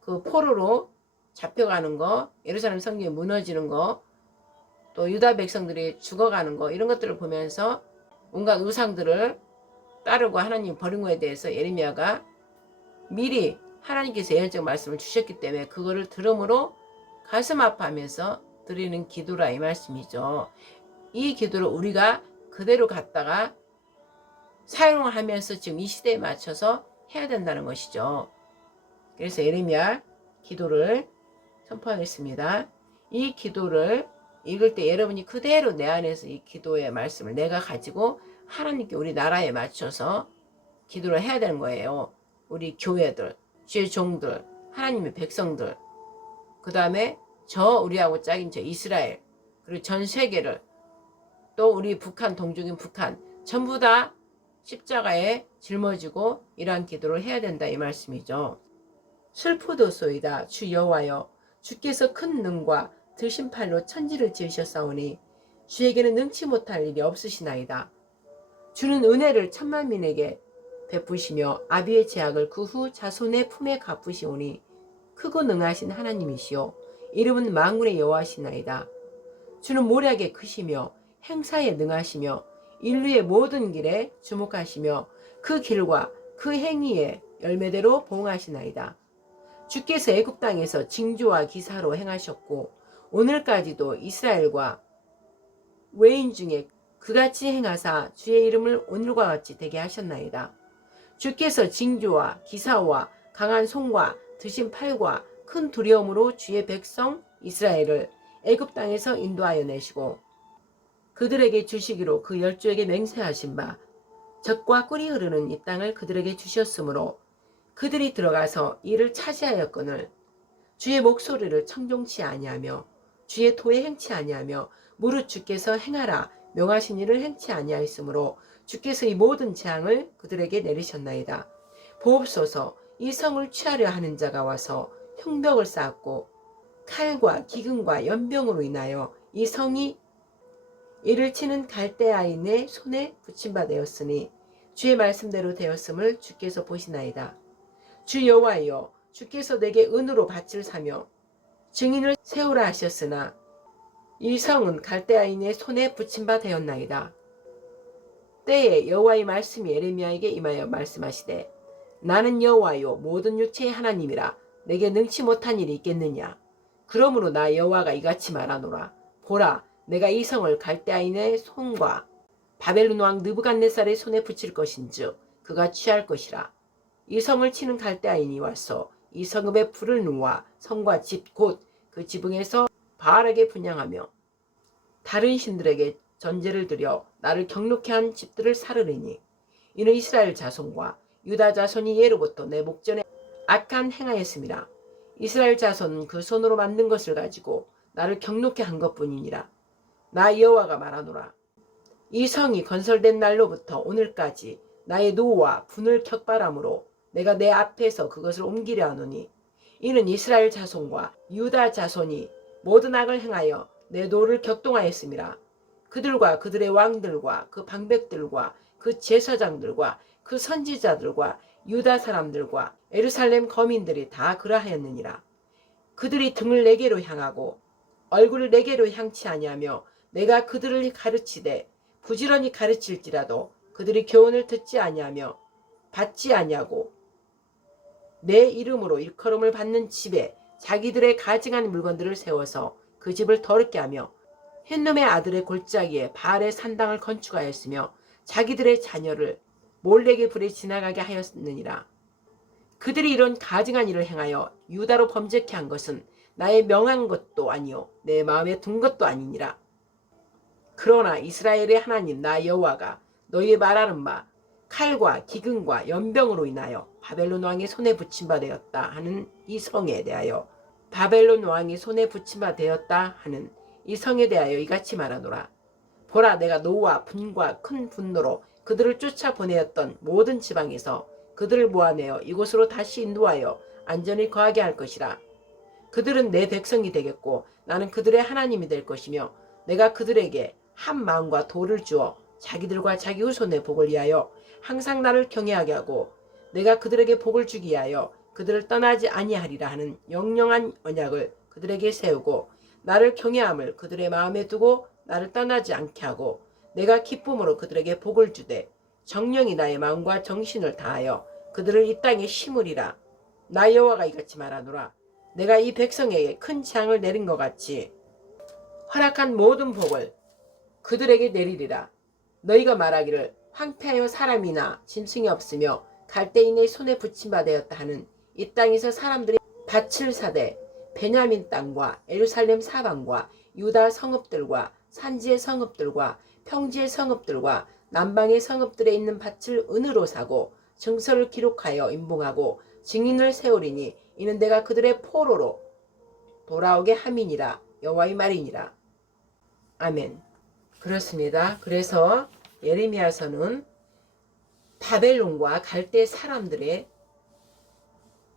그 포로로 잡혀가는 거, 예루살렘 성경이 무너지는 거, 또 유다 백성들이 죽어가는 거 이런 것들을 보면서 온갖 우상들을 따르고 하나님 버린 거에 대해서 예레미야가 미리 하나님께서 예언적 말씀을 주셨기 때문에 그거를 들음으로 가슴 아파하면서 드리는 기도라 이 말씀이죠. 이 기도를 우리가 그대로 갖다가 사용을 하면서 지금 이 시대에 맞춰서 해야 된다는 것이죠. 그래서 예레미야 기도를 선포하겠습니다. 이 기도를 읽을 때 여러분이 그대로 내 안에서 이 기도의 말씀을 내가 가지고 하나님께 우리 나라에 맞춰서 기도를 해야 되는 거예요. 우리 교회들, 주의 종들, 하나님의 백성들, 그 다음에 우리하고 짝인 저 이스라엘, 그리고 전 세계를 또 우리 북한 동족인 북한 전부 다 십자가에 짊어지고 이러한 기도를 해야 된다 이 말씀이죠. 슬프도소이다 주 여호와여 주께서 큰 능과 드신 팔로 천지를 지으셨사오니 주에게는 능치 못할 일이 없으시나이다. 주는 은혜를 천만민에게 베푸시며 아비의 죄악을 그 후 자손의 품에 갚으시오니 크고 능하신 하나님이시오 이름은 만군의 여호와시나이다. 주는 모략에 크시며 행사에 능하시며 인류의 모든 길에 주목하시며 그 길과 그 행위의 열매대로 보응하시나이다. 주께서 애굽 땅에서 징조와 기사로 행하셨고 오늘까지도 이스라엘과 외인 중에 그같이 행하사 주의 이름을 오늘과 같이 되게 하셨나이다. 주께서 징조와 기사와 강한 손과 드신 팔과 큰 두려움으로 주의 백성 이스라엘을 애굽 땅에서 인도하여 내시고 그들에게 주시기로 그 열조에게 맹세하신 바 젖과 꿀이 흐르는 이 땅을 그들에게 주셨으므로 그들이 들어가서 이를 차지하였거늘 주의 목소리를 청종치 아니하며 주의 토에 행치 아니하며 무릇 주께서 행하라 명하신 일을 행치 아니하였으므로 주께서 이 모든 재앙을 그들에게 내리셨나이다. 보옵소서 이 성을 취하려 하는 자가 와서 흉벽을 쌓았고 칼과 기근과 연병으로 인하여 이 성이 이를 치는 갈대아인의 손에 붙임바 되었으니 주의 말씀대로 되었음을 주께서 보시나이다. 주 여호와여 주께서 내게 은으로 밭을 사며 증인을 세우라 하셨으나 이 성은 갈대아인의 손에 붙임바 되었나이다. 때에 여호와의 말씀이 예레미야에게 임하여 말씀하시되 나는 여호와요 모든 육체의 하나님이라 내게 능치 못한 일이 있겠느냐. 그러므로 나 여호와가 이같이 말하노라. 보라 내가 이 성을 갈대아인의 손과 바벨론 왕 느부갓네살의 손에 붙일 것인즉 그가 취할 것이라. 이 성을 치는 갈대아인이 와서 이 성읍에 불을 놓아 성과 집 곧 그 지붕에서 바알에게 분향하며 다른 신들에게 전제를 드려 나를 경록케 한 집들을 사르리니 이는 이스라엘 자손과 유다 자손이 예로부터 내 목전에 악한 행하였음이라. 이스라엘 자손은 그 손으로 만든 것을 가지고 나를 경록케 한 것뿐이니라. 나 여호와가 말하노라. 이 성이 건설된 날로부터 오늘까지 나의 노와 분을 격발함으로 내가 내 앞에서 그것을 옮기려 하노니 이는 이스라엘 자손과 유다 자손이 모든 악을 행하여 내 노를 격동하였음이라. 그들과 그들의 왕들과 그 방백들과 그 제사장들과 그 선지자들과 유다 사람들과 예루살렘 거민들이 다 그러하였느니라. 그들이 등을 내게로 향하고 얼굴을 내게로 향치 아니하며 내가 그들을 가르치되 부지런히 가르칠지라도 그들이 교훈을 듣지 아니하며 받지 아니하고 내 이름으로 일컬음을 받는 집에 자기들의 가증한 물건들을 세워서 그 집을 더럽게 하며 햇놈의 아들의 골짜기에 바알의 산당을 건축하였으며 자기들의 자녀를 몰렉의 불에 지나가게 하였느니라. 그들이 이런 가증한 일을 행하여 유다로 범죄케 한 것은 나의 명한 것도 아니요 내 마음에 둔 것도 아니니라. 그러나 이스라엘의 하나님 나 여호와가 너희의 말하는 바 칼과 기근과 연병으로 인하여 바벨론 왕의 손에 붙임 바 되었다 하는 이 성에 대하여 바벨론 왕이 손에 붙임 바 되었다 하는 이 성에 대하여 이같이 말하노라. 보라, 내가 노와 분과 큰 분노로 그들을 쫓아보내었던 모든 지방에서 그들을 모아내어 이곳으로 다시 인도하여 안전히 거하게 할 것이라. 그들은 내 백성이 되겠고 나는 그들의 하나님이 될 것이며 내가 그들에게 한 마음과 도를 주어 자기들과 자기 후손의 복을 위하여 항상 나를 경외하게 하고 내가 그들에게 복을 주기 위하여 그들을 떠나지 아니하리라 하는 영영한 언약을 그들에게 세우고 나를 경외함을 그들의 마음에 두고 나를 떠나지 않게 하고 내가 기쁨으로 그들에게 복을 주되 정령이 나의 마음과 정신을 다하여 그들을 이 땅에 심으리라. 나 여호와가 이같이 말하노라. 내가 이 백성에게 큰 재앙을 내린 것 같이 허락한 모든 복을 그들에게 내리리라. 너희가 말하기를 황폐하여 사람이나 짐승이 없으며 갈대인의 손에 붙임 바 되었다 하는 이 땅에서 사람들이 밭을 사되 베냐민 땅과 예루살렘 사방과 유다 성읍들과 산지의 성읍들과 평지의 성읍들과 남방의 성읍들에 있는 밭을 은으로 사고 증서를 기록하여 인봉하고 증인을 세우리니 이는 내가 그들의 포로로 돌아오게 함이니라. 여호와의 말이니라. 아멘. 그렇습니다. 그래서 예레미야서는 바벨론과 갈대 사람들의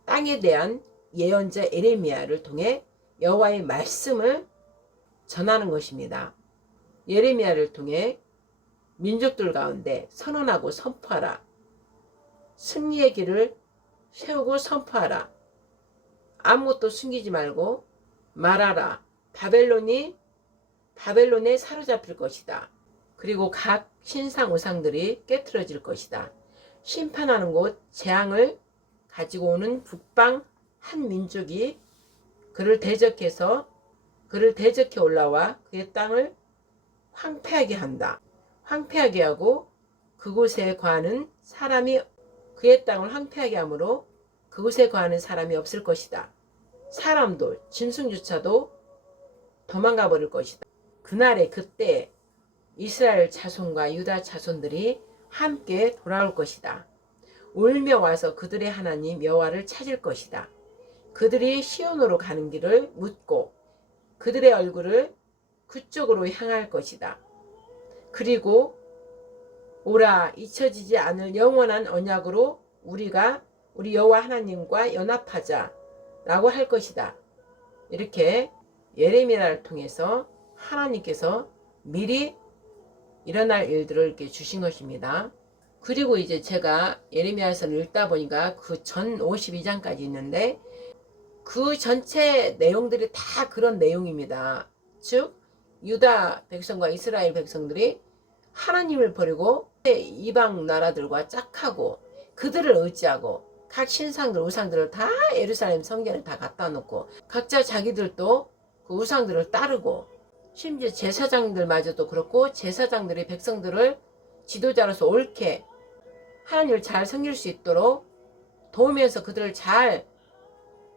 땅에 대한 예언자 예레미야를 통해 여호와의 말씀을 전하는 것입니다. 예레미야를 통해 민족들 가운데 선언하고 선포하라. 승리의 길을 세우고 선포하라. 아무것도 숨기지 말고 말하라. 바벨론에 사로잡힐 것이다. 그리고 각 신상 우상들이 깨트려질 것이다. 심판하는 곳 재앙을 가지고 오는 북방 한 민족이 그를 대적해 올라와 그의 땅을 황폐하게 한다. 황폐하게 하고 그곳에 거하는 사람이 그의 땅을 황폐하게 하므로 그곳에 거하는 사람이 없을 것이다. 사람도 짐승조차도 도망가 버릴 것이다. 그때 이스라엘 자손과 유다 자손들이 함께 돌아올 것이다. 울며 와서 그들의 하나님 여호와를 찾을 것이다. 그들이 시온으로 가는 길을 묻고 그들의 얼굴을 그쪽으로 향할 것이다. 그리고 오라, 잊혀지지 않을 영원한 언약으로 우리 여호와 하나님과 연합하자 라고 할 것이다. 이렇게 예레미야를 통해서 하나님께서 미리 일어날 일들을 이렇게 주신 것입니다. 그리고 이제 제가 예레미야서를 읽다 보니까 그 전 52장까지 있는데 그 전체 내용들이 다 그런 내용입니다. 즉 유다 백성과 이스라엘 백성들이 하나님을 버리고 이방 나라들과 짝하고 그들을 의지하고 각 신상들 우상들을 다 예루살렘 성전에 다 갖다 놓고 각자 자기들도 그 우상들을 따르고 심지어 제사장들마저도 그렇고 제사장들이 백성들을 지도자로서 옳게 하나님을 잘 섬길 수 있도록 도우면서 그들을 잘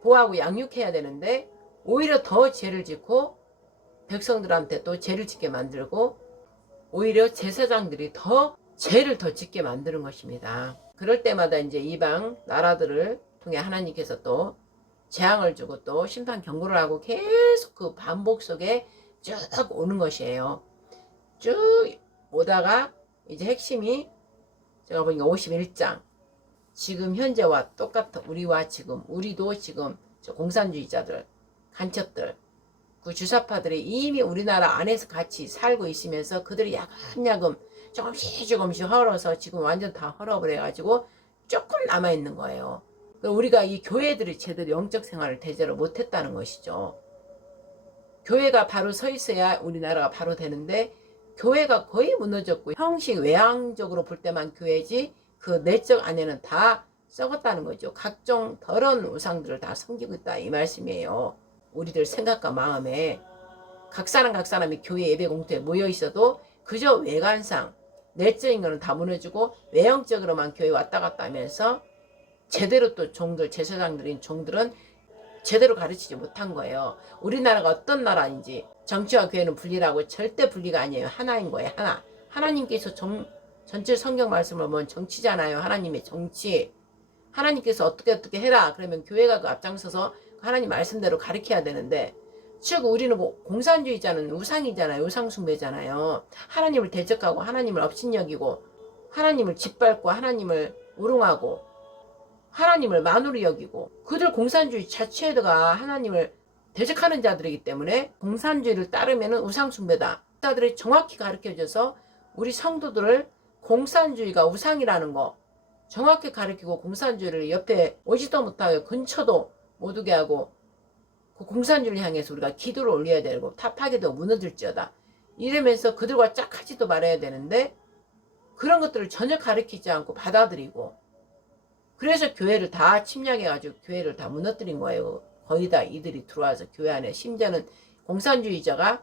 보호하고 양육해야 되는데 오히려 더 죄를 짓고 백성들한테 또 죄를 짓게 만들고 오히려 제사장들이 더 죄를 더 짓게 만드는 것입니다. 그럴 때마다 이제 이방 나라들을 통해 하나님께서 또 재앙을 주고 또 심판 경고를 하고 계속 그 반복 속에 쭉 오는 것이에요. 쭉 오다가 이제 핵심이 제가 보니까 51장 지금 현재와 똑같아. 우리와 지금 우리도 지금 공산주의자들 간첩들 그 주사파들이 이미 우리나라 안에서 같이 살고 있으면서 그들이 야금야금 조금씩 헐어서 지금 완전 다 헐어버려가지고 조금 남아있는 거예요. 우리가 이 교회들이 제대로 영적 생활을 대제로 못했다는 것이죠. 교회가 바로 서 있어야 우리나라가 바로 되는데 교회가 거의 무너졌고 형식 외향적으로 볼 때만 교회지 그 내적 안에는 다 썩었다는 거죠. 각종 더러운 우상들을 다 섬기고 있다 이 말씀이에요. 우리들 생각과 마음에 각 사람이 교회 예배 공터에 모여 있어도 그저 외관상 내적인 거는 다 무너지고 외형적으로만 교회 왔다 갔다 하면서 제대로 또 종들 제사장들인 종들은 제대로 가르치지 못한 거예요. 우리나라가 어떤 나라인지 정치와 교회는 분리라고 절대 분리가 아니에요. 하나인 거예요. 하나. 하나님께서 전체 성경 말씀을 보면 정치잖아요. 하나님의 정치. 하나님께서 어떻게 해라. 그러면 교회가 그 앞장서서 하나님 말씀대로 가르쳐야 되는데 즉 우리는 공산주의자는 우상이잖아요. 우상숭배잖아요. 하나님을 대적하고 하나님을 업신여기고 하나님을 짓밟고 하나님을 우롱하고 하나님을 만으로 여기고 그들 공산주의 자체가 하나님을 대적하는 자들이기 때문에 공산주의를 따르면 우상숭배다. 자들이 정확히 가르쳐줘서 우리 성도들을 공산주의가 우상이라는 거 정확히 가르치고 공산주의를 옆에 오지도 못하고 근처도 못 오게 하고 그 공산주의를 향해서 우리가 기도를 올려야 되고 타파기도 무너질지어다. 이러면서 그들과 짝하지도 말아야 되는데 그런 것들을 전혀 가르치지 않고 받아들이고 그래서 교회를 다 침략해가지고 교회를 다 무너뜨린 거예요. 거의 다 이들이 들어와서 교회 안에 심지어는 공산주의자가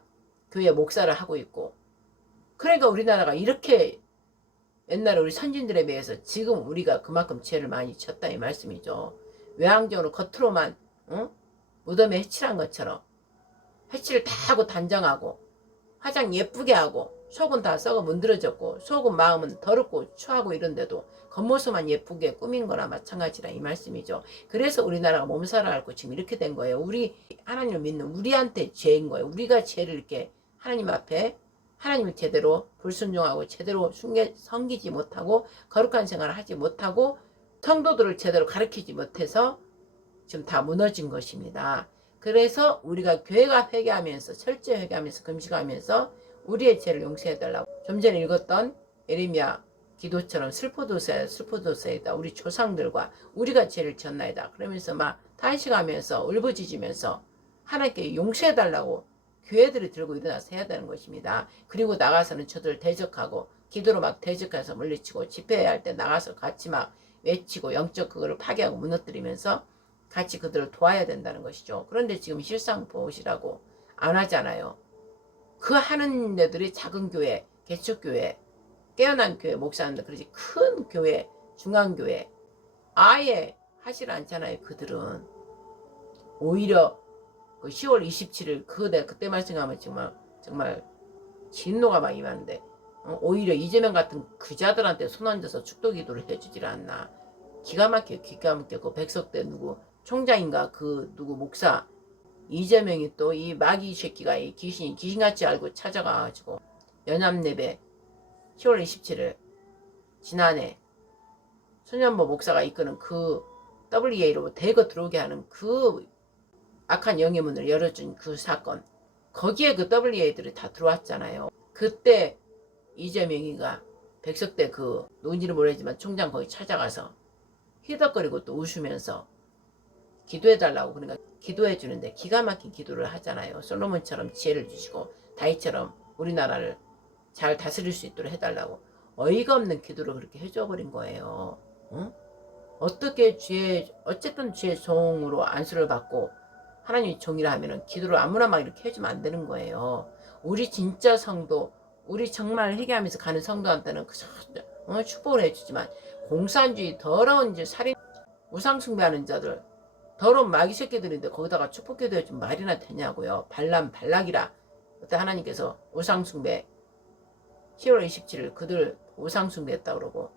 교회 목사를 하고 있고 그러니까 우리나라가 이렇게 옛날에 우리 선진들에 비해서 지금 우리가 그만큼 죄를 많이 졌다 이 말씀이죠. 외향적으로 겉으로만 무덤에 해칠한 것처럼 해칠을 다 하고 단정하고 화장 예쁘게 하고 속은 다 썩어 문드러졌고 속은 마음은 더럽고 추하고 이런데도 겉모습만 예쁘게 꾸민 거나 마찬가지라 이 말씀이죠. 그래서 우리나라가 몸살을 앓고 지금 이렇게 된 거예요. 우리 하나님을 믿는 우리한테 죄인 거예요. 우리가 죄를 이렇게 하나님 앞에 하나님을 제대로 불순종하고 제대로 섬기지 못하고 거룩한 생활을 하지 못하고 성도들을 제대로 가르치지 못해서 지금 다 무너진 것입니다. 그래서 우리가 교회가 회개하면서 철저히 회개하면서 금식하면서 우리의 죄를 용서해달라고 좀 전에 읽었던 예레미야 기도처럼 슬퍼도서이다. 우리 조상들과 우리가 죄를 졌나이다. 그러면서 막 탄식하면서 울부짖으면서 하나님께 용서해달라고 교회들이 들고 일어나서 해야 되는 것입니다. 그리고 나가서는 저들 대적하고 기도로 막 대적해서 물리치고 집회해야 할 때 나가서 같이 막 외치고 영적 그거를 파괴하고 무너뜨리면서 같이 그들을 도와야 된다는 것이죠. 그런데 지금 실상 보시라고 안 하잖아요. 그 하는 데들이 작은 교회, 개척교회, 깨어난 교회 목사님들 그러지 큰 교회, 중앙교회 아예 하질 않잖아요. 그들은 오히려 그 10월 27일 내가 그때 말씀하면 정말 진노가 막 임하는데 오히려 이재명 같은 그자들한테 손 얹어서 축도 기도를 해주질 않나. 기가 막혀 그 백석대 누구 총장인가 그 누구 목사 이재명이 또 이 마귀 새끼가 이 귀신같이 알고 찾아가가지고 연합예배 10월 27일 지난해 소년보 목사가 이끄는 그 WA로 대거 들어오게 하는 그 악한 영의 문을 열어준 그 사건 거기에 그 WA들이 다 들어왔잖아요. 그때 이재명이가 백석대 그 누군지는 모르겠지만 총장 거기 찾아가서 히덕거리고 또 웃으면서 기도해달라고 그러니까 기도해주는데 기가 막힌 기도를 하잖아요. 솔로몬처럼 지혜를 주시고 다윗처럼 우리나라를 잘 다스릴 수 있도록 해달라고 어이가 없는 기도를 그렇게 해줘버린 거예요. 응? 어떻게 어쨌든 주의 종으로 안수를 받고 하나님의 종이라 하면은 기도를 아무나 막 이렇게 해주면 안 되는 거예요. 우리 진짜 성도, 우리 정말 회개하면서 가는 성도한테는 축복을 해주지만 공산주의 더러운 살인 우상숭배하는 자들 더러운 마귀 새끼들인데 거기다가 축복기도 해주면 말이나 되냐고요. 발락이라 그때 하나님께서 우상숭배 10월 27일 그들 우상숭배했다 그러고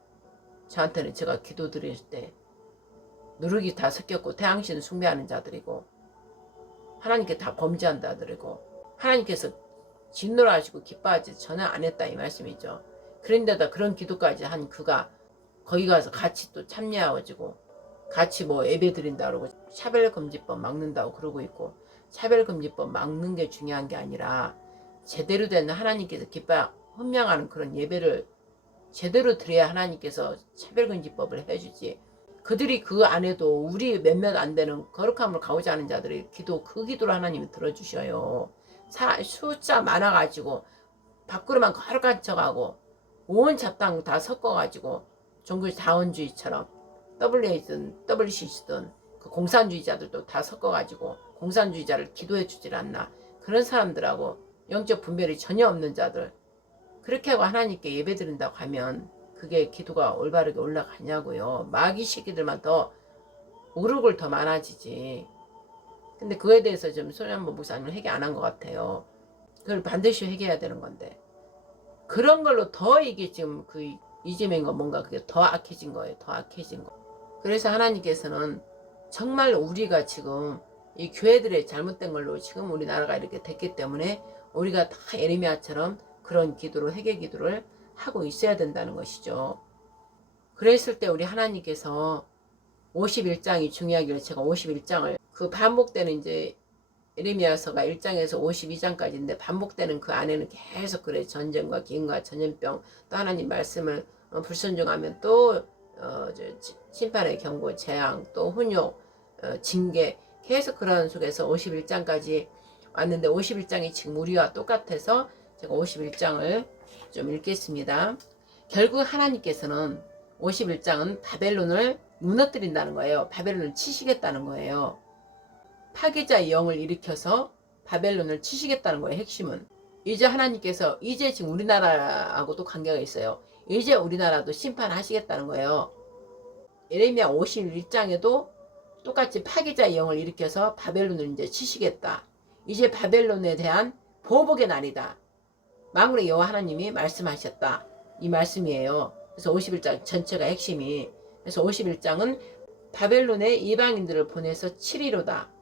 저한테는 제가 기도 드릴 때 누룩이 다 섞였고 태양신 숭배하는 자들이고 하나님께 다 범죄한 자들이고 하나님께서 진노하시고 기뻐하지 전혀 안 했다 이 말씀이죠. 그런데다 그런 기도까지 한 그가 거기 가서 같이 또 참여해가지고 같이 뭐 예배 드린다 그러고 차별금지법 막는다고 그러고 있고 차별금지법 막는 게 중요한 게 아니라 제대로 된 하나님께서 기뻐 헌명하는 그런 예배를 제대로 드려야 하나님께서 차별금지법을 해주지. 그들이 그 안에도 우리 몇몇 안 되는 거룩함을 가고자 하는 자들의 기도 그 기도를 하나님이 들어주셔요. 숫자 많아가지고 밖으로만 거룩한 척하고 온 잡당 다 섞어가지고 종교 자원주의처럼 WA든 WCC든 그 공산주의자들도 다 섞어가지고 공산주의자를 기도해 주질 않나. 그런 사람들하고 영적 분별이 전혀 없는 자들 그렇게 하고 하나님께 예배 드린다고 하면 그게 기도가 올바르게 올라가냐고요. 마귀 새끼들만 더 우르골 더 많아지지. 근데 그거에 대해서 좀 손현보 목사님은 회개 안 한 것 같아요. 그걸 반드시 회개해야 되는 건데 그런 걸로 더 이게 지금 그 이재명과 뭔가 그게 더 악해진 거예요. 더 악해진 거. 그래서 하나님께서는 정말 우리가 지금 이 교회들의 잘못된 걸로 지금 우리나라가 이렇게 됐기 때문에 우리가 다 예레미야처럼 그런 기도를 회개 기도를 하고 있어야 된다는 것이죠. 그랬을 때 우리 하나님께서 51장이 중요하길래 제가 51장을 그 반복되는 이제 예레미야서가 1장에서 52장까지인데 반복되는 그 안에는 계속 그래 전쟁과 기근과 전염병 또 하나님 말씀을 불순종하면 또 심판의 경고 재앙 또 훈육 징계 계속 그런 속에서 51장까지 왔는데 51장이 지금 우리와 똑같아서 제가 51장을 좀 읽겠습니다. 결국 하나님께서는 51장은 바벨론을 무너뜨린다는 거예요. 바벨론을 치시겠다는 거예요. 파괴자의 영을 일으켜서 바벨론을 치시겠다는 거예요. 핵심은. 이제 하나님께서 이제 지금 우리나라하고도 관계가 있어요. 이제 우리나라도 심판하시겠다는 거예요. 예레미야 51장에도 똑같이 파괴자의 영을 일으켜서 바벨론을 이제 치시겠다. 이제 바벨론에 대한 보복의 날이다. 만군의 여호와 하나님이 말씀하셨다. 이 말씀이에요. 그래서 51장 전체가 핵심이. 그래서 51장은 바벨론의 이방인들을 보내서 치리로다.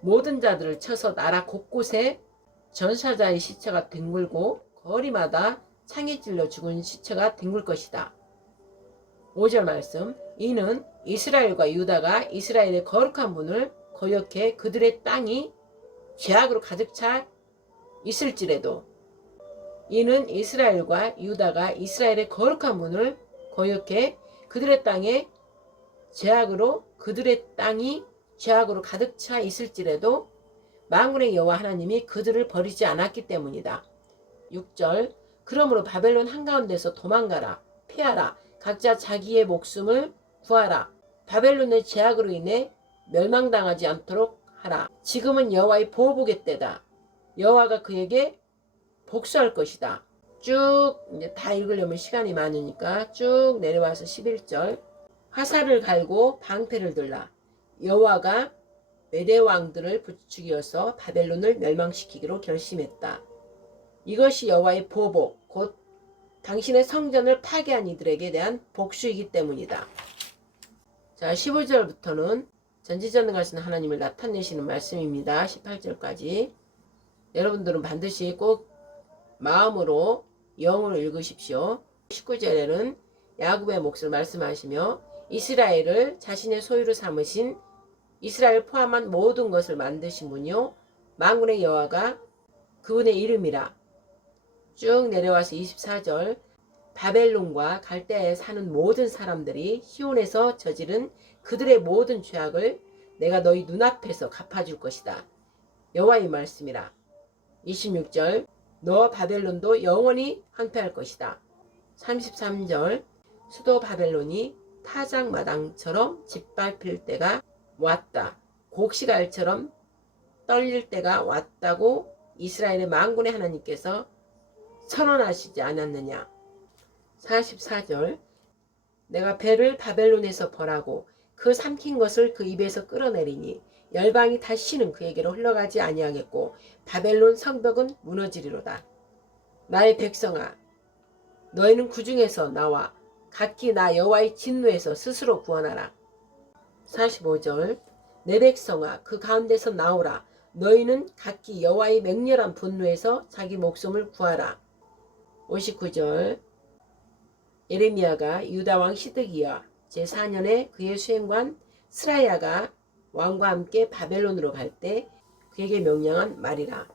모든 자들을 쳐서 나라 곳곳에 전사자의 시체가 뒹굴고 거리마다 창에 찔러 죽은 시체가 뒹굴 것이다. 5절 말씀. 이는 이스라엘과 유다가 이스라엘의 거룩한 분을 거역해 그들의 땅이 죄악으로 가득 차 있을지라도 이는 이스라엘과 유다가 이스라엘의 거룩한 분을 거역해 그들의 땅에 죄악으로 그들의 땅이 죄악으로 가득 차 있을지라도 만군의 여호와 하나님이 그들을 버리지 않았기 때문이다. 6절. 그러므로 바벨론 한가운데서 도망가라. 피하라. 각자 자기의 목숨을 구하라. 바벨론의 죄악으로 인해 멸망당하지 않도록 하라. 지금은 여호와의 보복의 때다. 여호와가 그에게 복수할 것이다. 쭉 이제 다 읽으려면 시간이 많으니까 쭉 내려와서 11절. 화살을 갈고 방패를 들라. 여호와가 메대 왕들을 부추기어서 바벨론을 멸망시키기로 결심했다. 이것이 여호와의 보복 곧 당신의 성전을 파괴한 이들에게 대한 복수이기 때문이다. 자 15절부터는 전지전능하신 하나님을 나타내시는 말씀입니다. 18절까지 여러분들은 반드시 꼭 마음으로 영으로 읽으십시오. 19절에는 야곱의 몫을 말씀하시며 이스라엘을 자신의 소유로 삼으신 이스라엘 포함한 모든 것을 만드신 분이요 만군의 여호와가 그분의 이름이라. 쭉 내려와서 24절. 바벨론과 갈대아에 사는 모든 사람들이 시온에서 저지른 그들의 모든 죄악을 내가 너희 눈앞에서 갚아줄 것이다. 여호와의 말씀이라. 26절. 너 바벨론도 영원히 황폐할 것이다. 33절. 수도 바벨론이 타작마당처럼 짓밟힐 때가 왔다. 곡식알처럼 떨릴 때가 왔다고 이스라엘의 만군의 하나님께서 선언하시지 않았느냐. 44절. 내가 배를 바벨론에서 벌하고 그 삼킨 것을 그 입에서 끌어내리니 열방이 다시는 그에게로 흘러가지 아니하겠고 바벨론 성벽은 무너지리로다. 나의 백성아, 너희는 그 중에서 나와 각기 나 여호와의 진노에서 스스로 구원하라. 45절 내 백성아, 그 가운데서 나오라. 너희는 각기 여호와의 맹렬한 분노에서 자기 목숨을 구하라. 59절 예레미야가 유다왕 시드기야 제4년에 그의 수행관 스라야가 왕과 함께 바벨론으로 갈 때 그에게 명령한 말이라.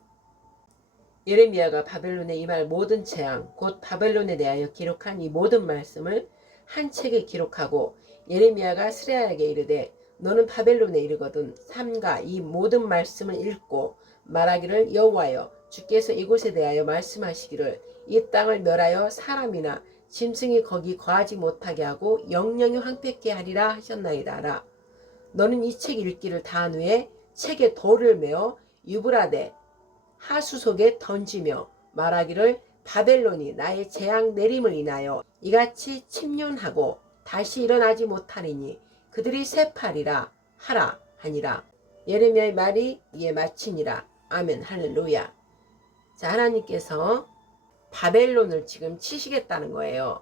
예레미야가 바벨론에 임할 모든 재앙 곧 바벨론에 대하여 기록한 이 모든 말씀을 한 책에 기록하고 예레미야가 스라야에게 이르되 너는 바벨론에 이르거든 삼가 이 모든 말씀을 읽고 말하기를 여호와여 주께서 이곳에 대하여 말씀하시기를 이 땅을 멸하여 사람이나 짐승이 거기 거하지 못하게 하고 영영이 황폐케 하리라 하셨나이다 하라. 너는 이 책 읽기를 다한 후에 책에 돌을 메어 유브라데 하수 속에 던지며 말하기를 바벨론이 나의 재앙 내림을 인하여 이같이 침륜하고 다시 일어나지 못하리니 그들이 새팔이라 하라 하니라. 예레미야의 말이 이에 마치니라. 아멘 할렐루야. 자, 하나님께서 바벨론을 지금 치시겠다는 거예요.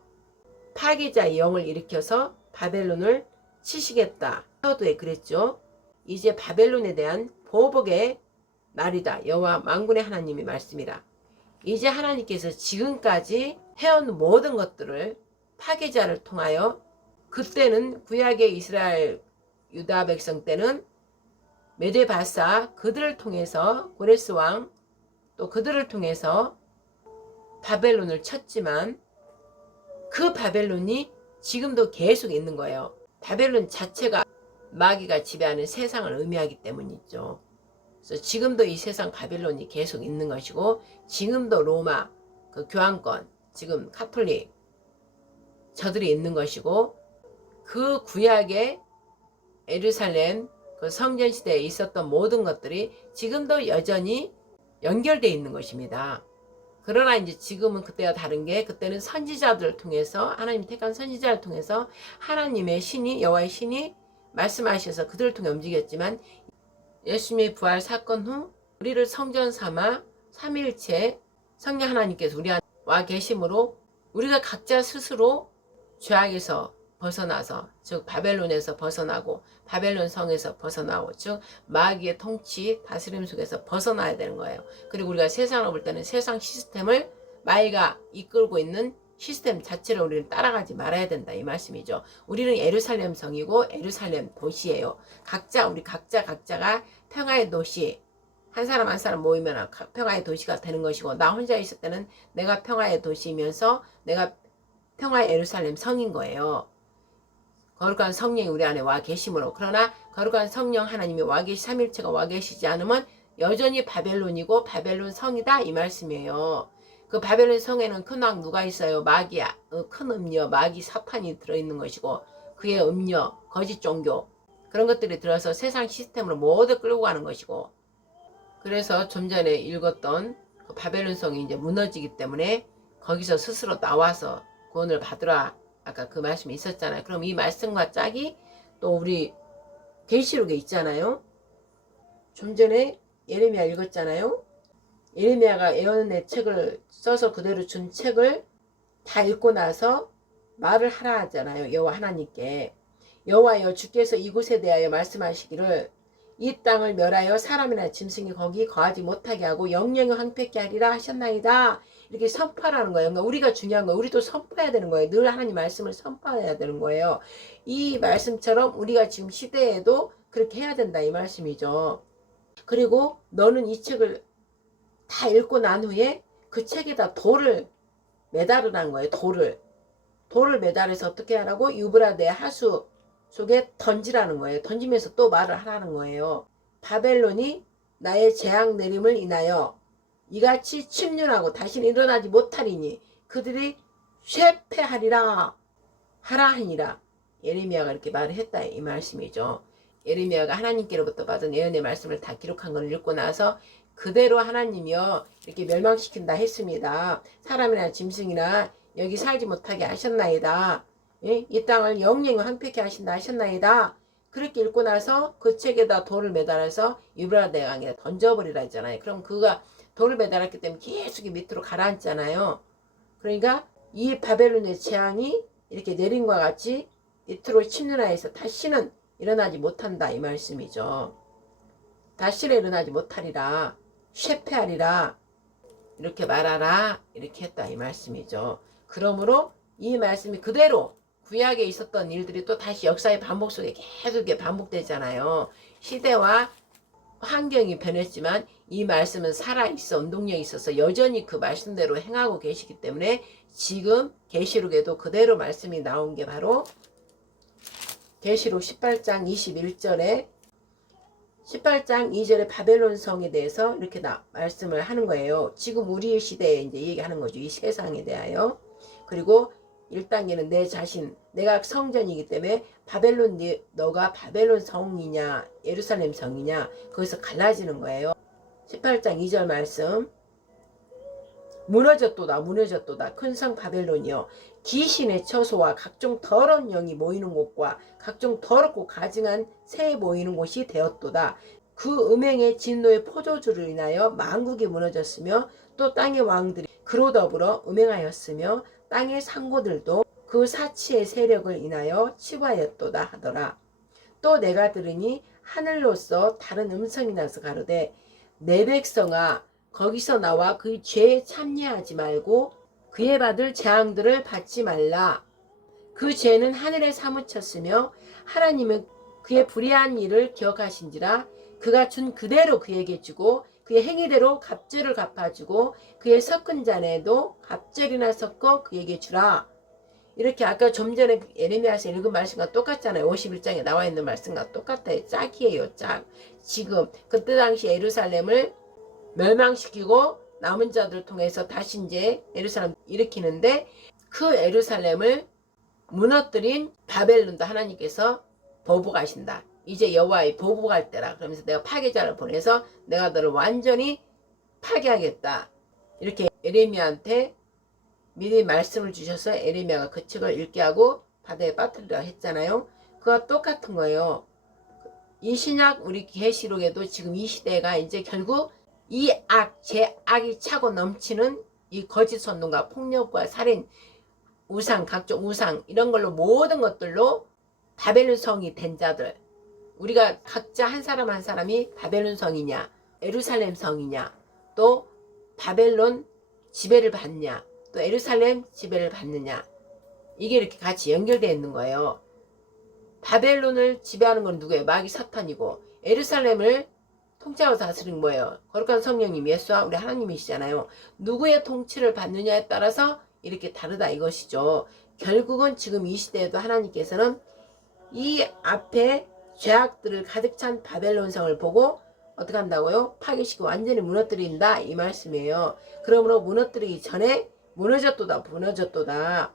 파괴자의 영을 일으켜서 바벨론을 치시겠다. 서두에 그랬죠. 이제 바벨론에 대한 보복의 날이다. 여호와 만군의 하나님의 말씀이라. 이제 하나님께서 지금까지 해온 모든 것들을 파괴자를 통하여 그때는 구약의 이스라엘 유다 백성 때는 메데바사 그들을 통해서 고레스 왕 또 그들을 통해서 바벨론을 쳤지만 그 바벨론이 지금도 계속 있는 거예요. 바벨론 자체가 마귀가 지배하는 세상을 의미하기 때문이죠. 그래서 지금도 이 세상 바벨론이 계속 있는 것이고 지금도 로마 그 교황권 지금 카톨릭 저들이 있는 것이고 그 구약의 예루살렘 그 성전 시대에 있었던 모든 것들이 지금도 여전히 연결되어 있는 것입니다. 그러나 이제 지금은 그때와 다른 게 그때는 선지자들을 통해서 하나님 택한 선지자를 통해서 하나님의 신이 여호와의 신이 말씀하셔서 그들을 통해 움직였지만 예수님의 부활 사건 후 우리를 성전 삼아 삼위일체 성령 하나님께서 우리와 계심으로 우리가 각자 스스로 죄악에서 벗어나서 즉 바벨론에서 벗어나고 바벨론 성에서 벗어나고 즉 마귀의 통치 다스림 속에서 벗어나야 되는 거예요. 그리고 우리가 세상을 볼 때는 세상 시스템을 마귀가 이끌고 있는 시스템 자체를 우리는 따라가지 말아야 된다 이 말씀이죠. 우리는 예루살렘 성이고 예루살렘 도시예요. 우리 각자가 평화의 도시 한 사람 한 사람 모이면 평화의 도시가 되는 것이고 나 혼자 있을 때는 내가 평화의 도시이면서 내가 평화의 예루살렘 성인 거예요. 거룩한 성령이 우리 안에 와 계심으로. 그러나 거룩한 성령 하나님이 와 계시 삼일체가 와 계시지 않으면 여전히 바벨론이고 바벨론 성이다 이 말씀이에요. 그 바벨론 성에는 큰 왕 누가 있어요? 마귀야. 큰 음녀 마귀 사탄이 들어있는 것이고 그의 음녀 거짓 종교 그런 것들이 들어서 세상 시스템으로 모두 끌고 가는 것이고 그래서 좀 전에 읽었던 그 바벨론 성이 이제 무너지기 때문에 거기서 스스로 나와서 구원을 받으라 아까 그 말씀이 있었잖아요. 그럼 이 말씀과 짝이 또 우리 계시록에 있잖아요. 좀 전에 예레미야 읽었잖아요. 예레미야가 예언의 책을 써서 그대로 준 책을 다 읽고 나서 말을 하라 하잖아요. 여호와 하나님께 여호와여 주께서 이곳에 대하여 말씀하시기를 이 땅을 멸하여 사람이나 짐승이 거기 거하지 못하게 하고 영영이 황폐케 하리라 하셨나이다. 이렇게 선포하라는 거예요. 그러니까 우리가 중요한 거예요. 우리도 선포해야 되는 거예요. 늘 하나님 말씀을 선포해야 되는 거예요. 이 말씀처럼 우리가 지금 시대에도 그렇게 해야 된다 이 말씀이죠. 그리고 너는 이 책을 다 읽고 난 후에 그 책에다 돌을 매달으라는 거예요. 돌을 매달아서 어떻게 하라고? 유브라데 하수 속에 던지라는 거예요. 던지면서 또 말을 하라는 거예요. 바벨론이 나의 재앙 내림을 인하여 이같이 침륜하고 다시는 일어나지 못하리니 그들이 쇠폐하리라 하라 하니라. 예레미야가 이렇게 말을 했다 이 말씀이죠. 예레미야가 하나님께로부터 받은 예언의 말씀을 다 기록한 걸 읽고 나서 그대로 하나님이여 이렇게 멸망시킨다 했습니다. 사람이나 짐승이나 여기 살지 못하게 하셨나이다. 예? 이 땅을 영영히 황폐케 하신다 하셨나이다. 그렇게 읽고 나서 그 책에다 돌을 매달아서 유브라데 강에 던져버리라 했잖아요. 그럼 그가 돌을 매달았기 때문에 계속 밑으로 가라앉잖아요. 그러니까 이 바벨론의 재앙이 이렇게 내린 것과 같이 밑으로 침륜하여서 다시는 일어나지 못한다 이 말씀이죠. 다시는 일어나지 못하리라. 쇠폐하리라. 이렇게 말하라. 이렇게 했다 이 말씀이죠. 그러므로 이 말씀이 그대로 구약에 있었던 일들이 또 다시 역사의 반복 속에 계속 반복되잖아요. 시대와 환경이 변했지만 이 말씀은 살아있어 운동력이 있어서 여전히 그 말씀대로 행하고 계시기 때문에 지금 계시록에도 그대로 말씀이 나온 게 바로 계시록 18장 21절에 18장 2절에 바벨론 성에 대해서 이렇게 말씀을 하는 거예요. 지금 우리의 시대에 이제 얘기하는 거죠. 이 세상에 대하여. 그리고 1단계는 내 자신, 내가 성전이기 때문에 바벨론, 너가 바벨론 성이냐 예루살렘 성이냐 거기서 갈라지는 거예요. 18장 2절 말씀 무너졌도다 무너졌도다 큰 성 바벨론이여 귀신의 처소와 각종 더러운 영이 모이는 곳과 각종 더럽고 가증한 새 모이는 곳이 되었도다. 그 음행의 진노의 포도주를 인하여 만국이 무너졌으며 또 땅의 왕들이 그로 더불어 음행하였으며 땅의 상고들도 그 사치의 세력을 인하여 치부하였도다 하더라. 또 내가 들으니 하늘로서 다른 음성이 나서 가로되 내 백성아 거기서 나와 그 죄에 참여하지 말고 그에 받을 재앙들을 받지 말라. 그 죄는 하늘에 사무쳤으며 하나님은 그의 불의한 일을 기억하신지라 그가 준 그대로 그에게 주고 그의 행위대로 갑절을 갚아주고 그의 섞은 잔에도 갑절이나 섞어 그에게 주라. 이렇게 아까 좀 전에 예레미야에서 읽은 말씀과 똑같잖아요. 51장에 나와 있는 말씀과 똑같아요. 짝이에요. 짝. 지금 그때 당시 예루살렘을 멸망시키고 남은 자들을 통해서 다시 이제 예루살렘 일으키는데 그 예루살렘을 무너뜨린 바벨론도 하나님께서 보복하신다. 이제 여호와의 보복할 때라. 그러면서 내가 파괴자를 보내서 내가 너를 완전히 파괴하겠다. 이렇게 예레미야한테 미리 말씀을 주셔서 예레미야가 그 책을 읽게 하고 바다에 빠뜨리라 했잖아요. 그와 똑같은 거예요. 이 신약 우리 계시록에도 지금 이 시대가 이제 결국 이 악, 죄악이 차고 넘치는 이 거짓 선동과 폭력과 살인, 우상, 각종 우상 이런 걸로 모든 것들로 바벨론 성이 된 자들 우리가 각자 한 사람 한 사람이 바벨론 성이냐 예루살렘 성이냐 또 바벨론 지배를 받냐 또 예루살렘 지배를 받느냐 이게 이렇게 같이 연결되어 있는 거예요. 바벨론을 지배하는 건 누구예요? 마귀 사탄이고 예루살렘을 통치하고 다스리는 뭐예요? 거룩한 성령님 예수와 우리 하나님이시잖아요. 누구의 통치를 받느냐에 따라서 이렇게 다르다 이것이죠. 결국은 지금 이 시대에도 하나님께서는 이 앞에 죄악들을 가득 찬 바벨론 성을 보고 어떻게 한다고요? 파괴시키고 완전히 무너뜨린다 이 말씀이에요. 그러므로 무너뜨리기 전에 무너졌도다 무너졌도다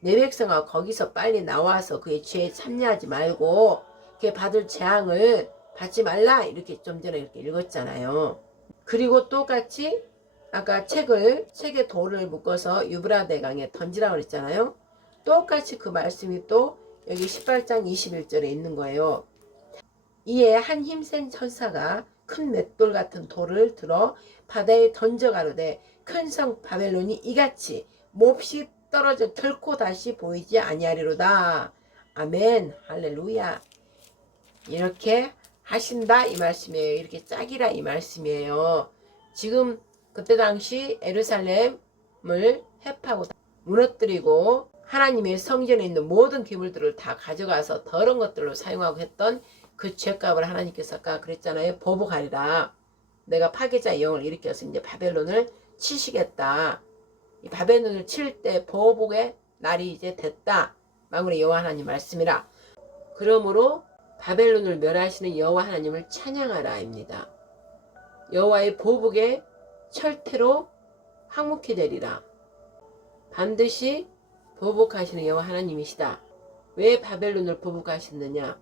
내 백성아 거기서 빨리 나와서 그의 죄에 참여하지 말고 그의 받을 재앙을 받지 말라 이렇게 좀 전에 이렇게 읽었잖아요. 그리고 똑같이 아까 책에 돌을 묶어서 유브라데 강에 던지라고 그랬잖아요. 똑같이 그 말씀이 또 여기 18장 21절에 있는 거예요. 이에 한 힘센 천사가 큰 맷돌 같은 돌을 들어 바다에 던져 가로되 큰 성 바벨론이 이같이 몹시 떨어져 결코 다시 보이지 아니하리로다. 아멘 할렐루야. 이렇게 하신다 이 말씀이에요. 이렇게 짝이라 이 말씀이에요. 지금 그때 당시 예루살렘을 해파고 무너뜨리고 하나님의 성전에 있는 모든 기물들을 다 가져가서 더러운 것들로 사용하고 했던 그 죄값을 하나님께서 아까 그랬잖아요. 보복하리라. 내가 파괴자의 영을 일으켜서 이제 바벨론을 치시겠다. 이 바벨론을 칠 때 보복의 날이 이제 됐다. 만군의 여호와 하나님 말씀이라. 그러므로 바벨론을 멸하시는 여호와 하나님을 찬양하라입니다. 여호와의 보복의 철퇴로 항목히 되리라. 반드시 보복하시는 여호와 하나님이시다. 왜 바벨론을 보복하셨느냐?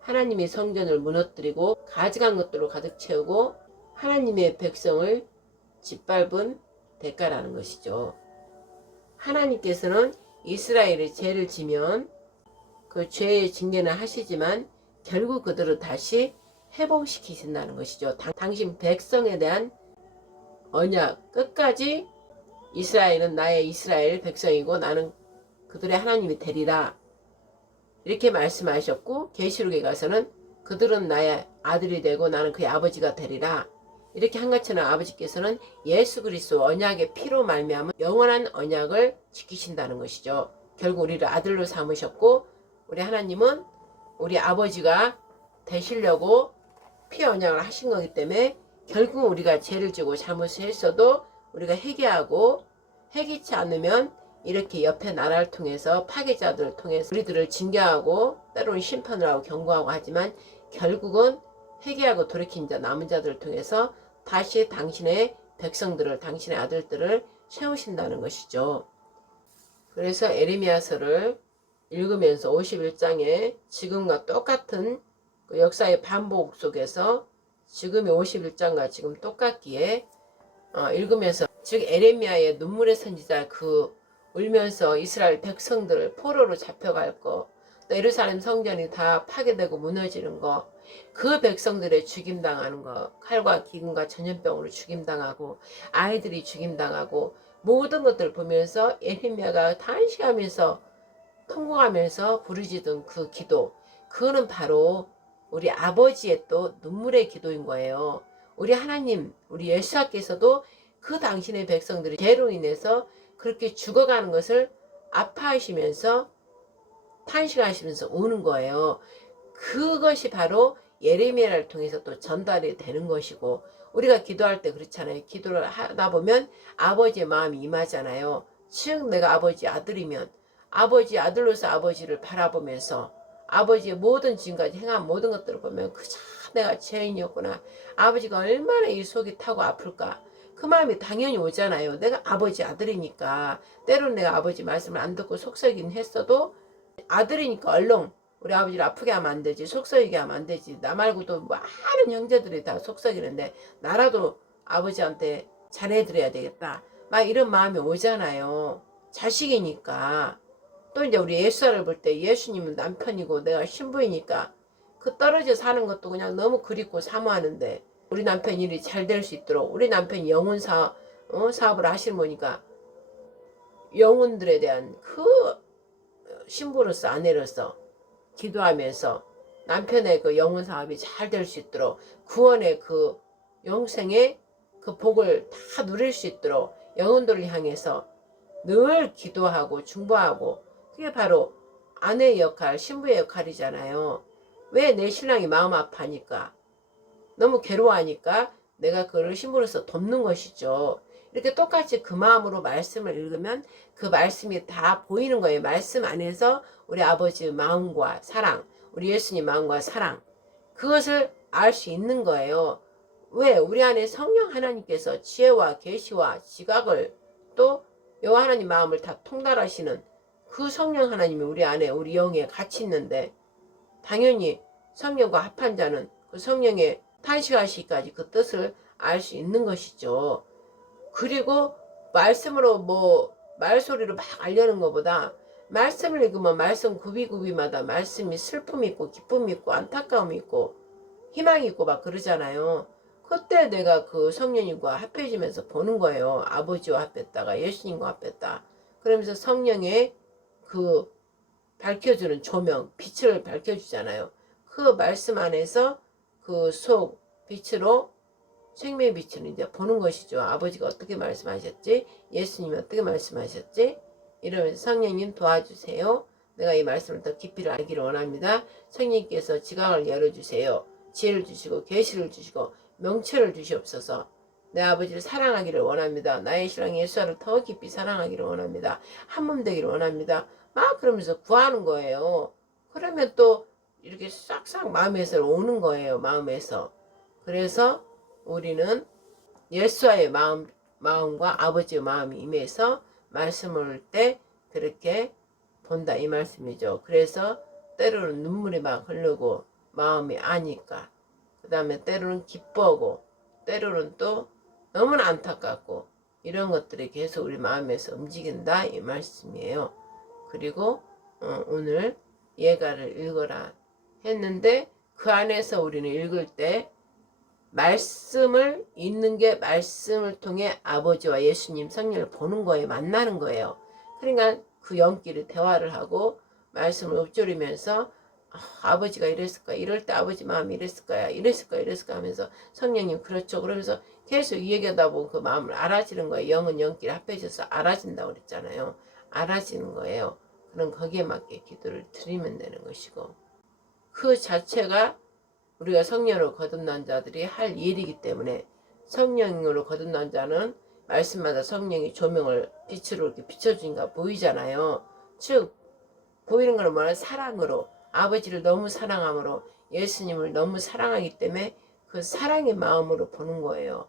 하나님의 성전을 무너뜨리고 가증한 것들로 가득 채우고 하나님의 백성을 짓밟은 대가라는 것이죠. 하나님께서는 이스라엘의 죄를 지면 그 죄의 징계는 하시지만 결국 그들을 다시 회복시키신다는 것이죠. 당신 백성에 대한 언약 끝까지 이스라엘은 나의 이스라엘 백성이고 나는 그들의 하나님이 되리라 이렇게 말씀하셨고, 계시록에 가서는 그들은 나의 아들이 되고 나는 그의 아버지가 되리라 이렇게 한 것처럼 아버지께서는 예수 그리스도 언약의 피로 말미암아 영원한 언약을 지키신다는 것이죠. 결국 우리를 아들로 삼으셨고, 우리 하나님은 우리 아버지가 되시려고 피 언약을 하신 거기 때문에 결국 우리가 죄를 지고 잘못을 했어도 우리가 회개하고, 회개치 않으면 이렇게 옆에 나라를 통해서 파괴자들을 통해서 우리들을 징계하고 때로는 심판을 하고 경고하고 하지만, 결국은 회개하고 돌이킨 자 남은 자들을 통해서 다시 당신의 백성들을, 당신의 아들들을 세우신다는 것이죠. 그래서 에레미야서를 읽으면서 51장에 지금과 똑같은 그 역사의 반복 속에서 지금의 51장과 지금 똑같기에 읽으면서, 즉 에레미야의 눈물의 선지자 그 울면서 이스라엘 백성들 포로로 잡혀갈 거, 또 예루살렘 성전이 다 파괴되고 무너지는 거, 그 백성들의 죽임당하는 거, 칼과 기근과 전염병으로 죽임당하고 아이들이 죽임당하고 모든 것들을 보면서 에레미야가 탄식하면서 통곡하면서 부르짖은 그 기도, 그거는 바로 우리 아버지의 또 눈물의 기도인 거예요. 우리 하나님, 우리 예수님께서도 그 당신의 백성들이 죄로 인해서 그렇게 죽어가는 것을 아파하시면서 탄식하시면서 우는 거예요. 그것이 바로 예레미야를 통해서 또 전달이 되는 것이고, 우리가 기도할 때 그렇잖아요. 기도를 하다 보면 아버지의 마음이 임하잖아요. 즉 내가 아버지 아들이면 아버지 아들로서 아버지를 바라보면서 아버지의 모든 지금까지 행한 모든 것들을 보면 그저 내가 죄인이었구나, 아버지가 얼마나 이 속이 타고 아플까, 그 마음이 당연히 오잖아요. 내가 아버지 아들이니까. 때로는 내가 아버지 말씀을 안 듣고 속썩이긴 했어도 아들이니까 얼른 우리 아버지를 아프게 하면 안 되지, 속썩이게 하면 안 되지. 나 말고도 많은 형제들이 다 속썩이는데 나라도 아버지한테 잘해드려야 되겠다, 막 이런 마음이 오잖아요. 자식이니까. 또 이제 우리 예수를 볼 때 예수님은 남편이고 내가 신부이니까 그 떨어져 사는 것도 그냥 너무 그립고 사모하는데, 우리 남편 일이 잘 될 수 있도록, 우리 남편이 영혼 사업을 하시는 거니까 영혼들에 대한 그 신부로서 아내로서 기도하면서 남편의 그 영혼 사업이 잘 될 수 있도록, 구원의 그 영생의 그 복을 다 누릴 수 있도록 영혼들을 향해서 늘 기도하고 중보하고, 그게 바로 아내의 역할, 신부의 역할이잖아요. 왜? 내 신랑이 마음 아파하니까, 너무 괴로워하니까 내가 그를 신부로서 돕는 것이죠. 이렇게 똑같이 그 마음으로 말씀을 읽으면 그 말씀이 다 보이는 거예요. 말씀 안에서 우리 아버지의 마음과 사랑, 우리 예수님 마음과 사랑, 그것을 알 수 있는 거예요. 왜? 우리 안에 성령 하나님께서 지혜와 계시와 지각을, 또 여호와 하나님 마음을 다 통달하시는 그 성령 하나님이 우리 안에, 우리 영에 같이 있는데, 당연히 성령과 합한 자는 그 성령의 탄식하시기까지 그 뜻을 알 수 있는 것이죠. 그리고 말씀으로 말소리로 막 알려는 것보다 말씀을 읽으면 말씀 구비구비마다 말씀이 슬픔이 있고 기쁨이 있고 안타까움이 있고 희망이 있고 막 그러잖아요. 그때 내가 그 성령님과 합해지면서 보는 거예요. 아버지와 합했다가 예수님과 합했다. 그러면서 성령의 그 밝혀주는 조명, 빛을 밝혀주잖아요. 그 말씀 안에서 그 속 빛으로, 생명의 빛을 이제 보는 것이죠. 아버지가 어떻게 말씀하셨지? 예수님이 어떻게 말씀하셨지? 이러면서 성령님 도와주세요. 내가 이 말씀을 더 깊이를 알기를 원합니다. 성령님께서 지각을 열어주세요. 지혜를 주시고 계시를 주시고 명철을 주시옵소서. 내 아버지를 사랑하기를 원합니다. 나의 신랑 예수를 더 깊이 사랑하기를 원합니다. 한 몸 되기를 원합니다. 막 그러면서 구하는 거예요. 그러면 또 이렇게 싹싹 마음에서 오는 거예요. 마음에서. 그래서 우리는 예수와의 마음과 아버지의 마음이 임해서 말씀을 올 때 그렇게 본다, 이 말씀이죠. 그래서 때로는 눈물이 막 흐르고 마음이 아니까, 그 다음에 때로는 기뻐하고 때로는 또 너무나 안타깝고, 이런 것들이 계속 우리 마음에서 움직인다, 이 말씀이에요. 그리고 오늘 예가를 읽어라 했는데 그 안에서 우리는 읽을 때 말씀을 읽는 게 말씀을 통해 아버지와 예수님 성령을 보는 거예요. 만나는 거예요. 그러니까 그 연길을 대화를 하고 말씀을 읊조리면서 아버지가 이랬을까, 이럴 때 아버지 마음이 이랬을 거야, 이랬을 거야, 이랬을 거야 하면서 성령님 그렇죠. 그러면서 계속 얘기하다 보면 그 마음을 알아지는 거예요. 영은 영끼리 합해져서 알아진다고 그랬잖아요. 알아지는 거예요. 그럼 거기에 맞게 기도를 드리면 되는 것이고, 그 자체가 우리가 성령으로 거듭난 자들이 할 일이기 때문에, 성령으로 거듭난 자는 말씀마다 성령이 조명을 빛으로 이렇게 비춰주니까 보이잖아요. 즉 보이는 거는 뭐냐, 사랑으로, 아버지를 너무 사랑함으로, 예수님을 너무 사랑하기 때문에 그 사랑의 마음으로 보는 거예요.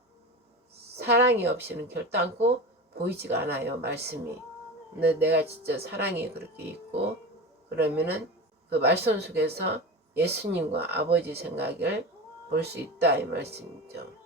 사랑이 없이는 결단코 보이지가 않아요, 말씀이. 근데 내가 진짜 사랑이 그렇게 있고 그러면은 그 말씀 속에서 예수님과 아버지 생각을 볼 수 있다, 이 말씀이죠.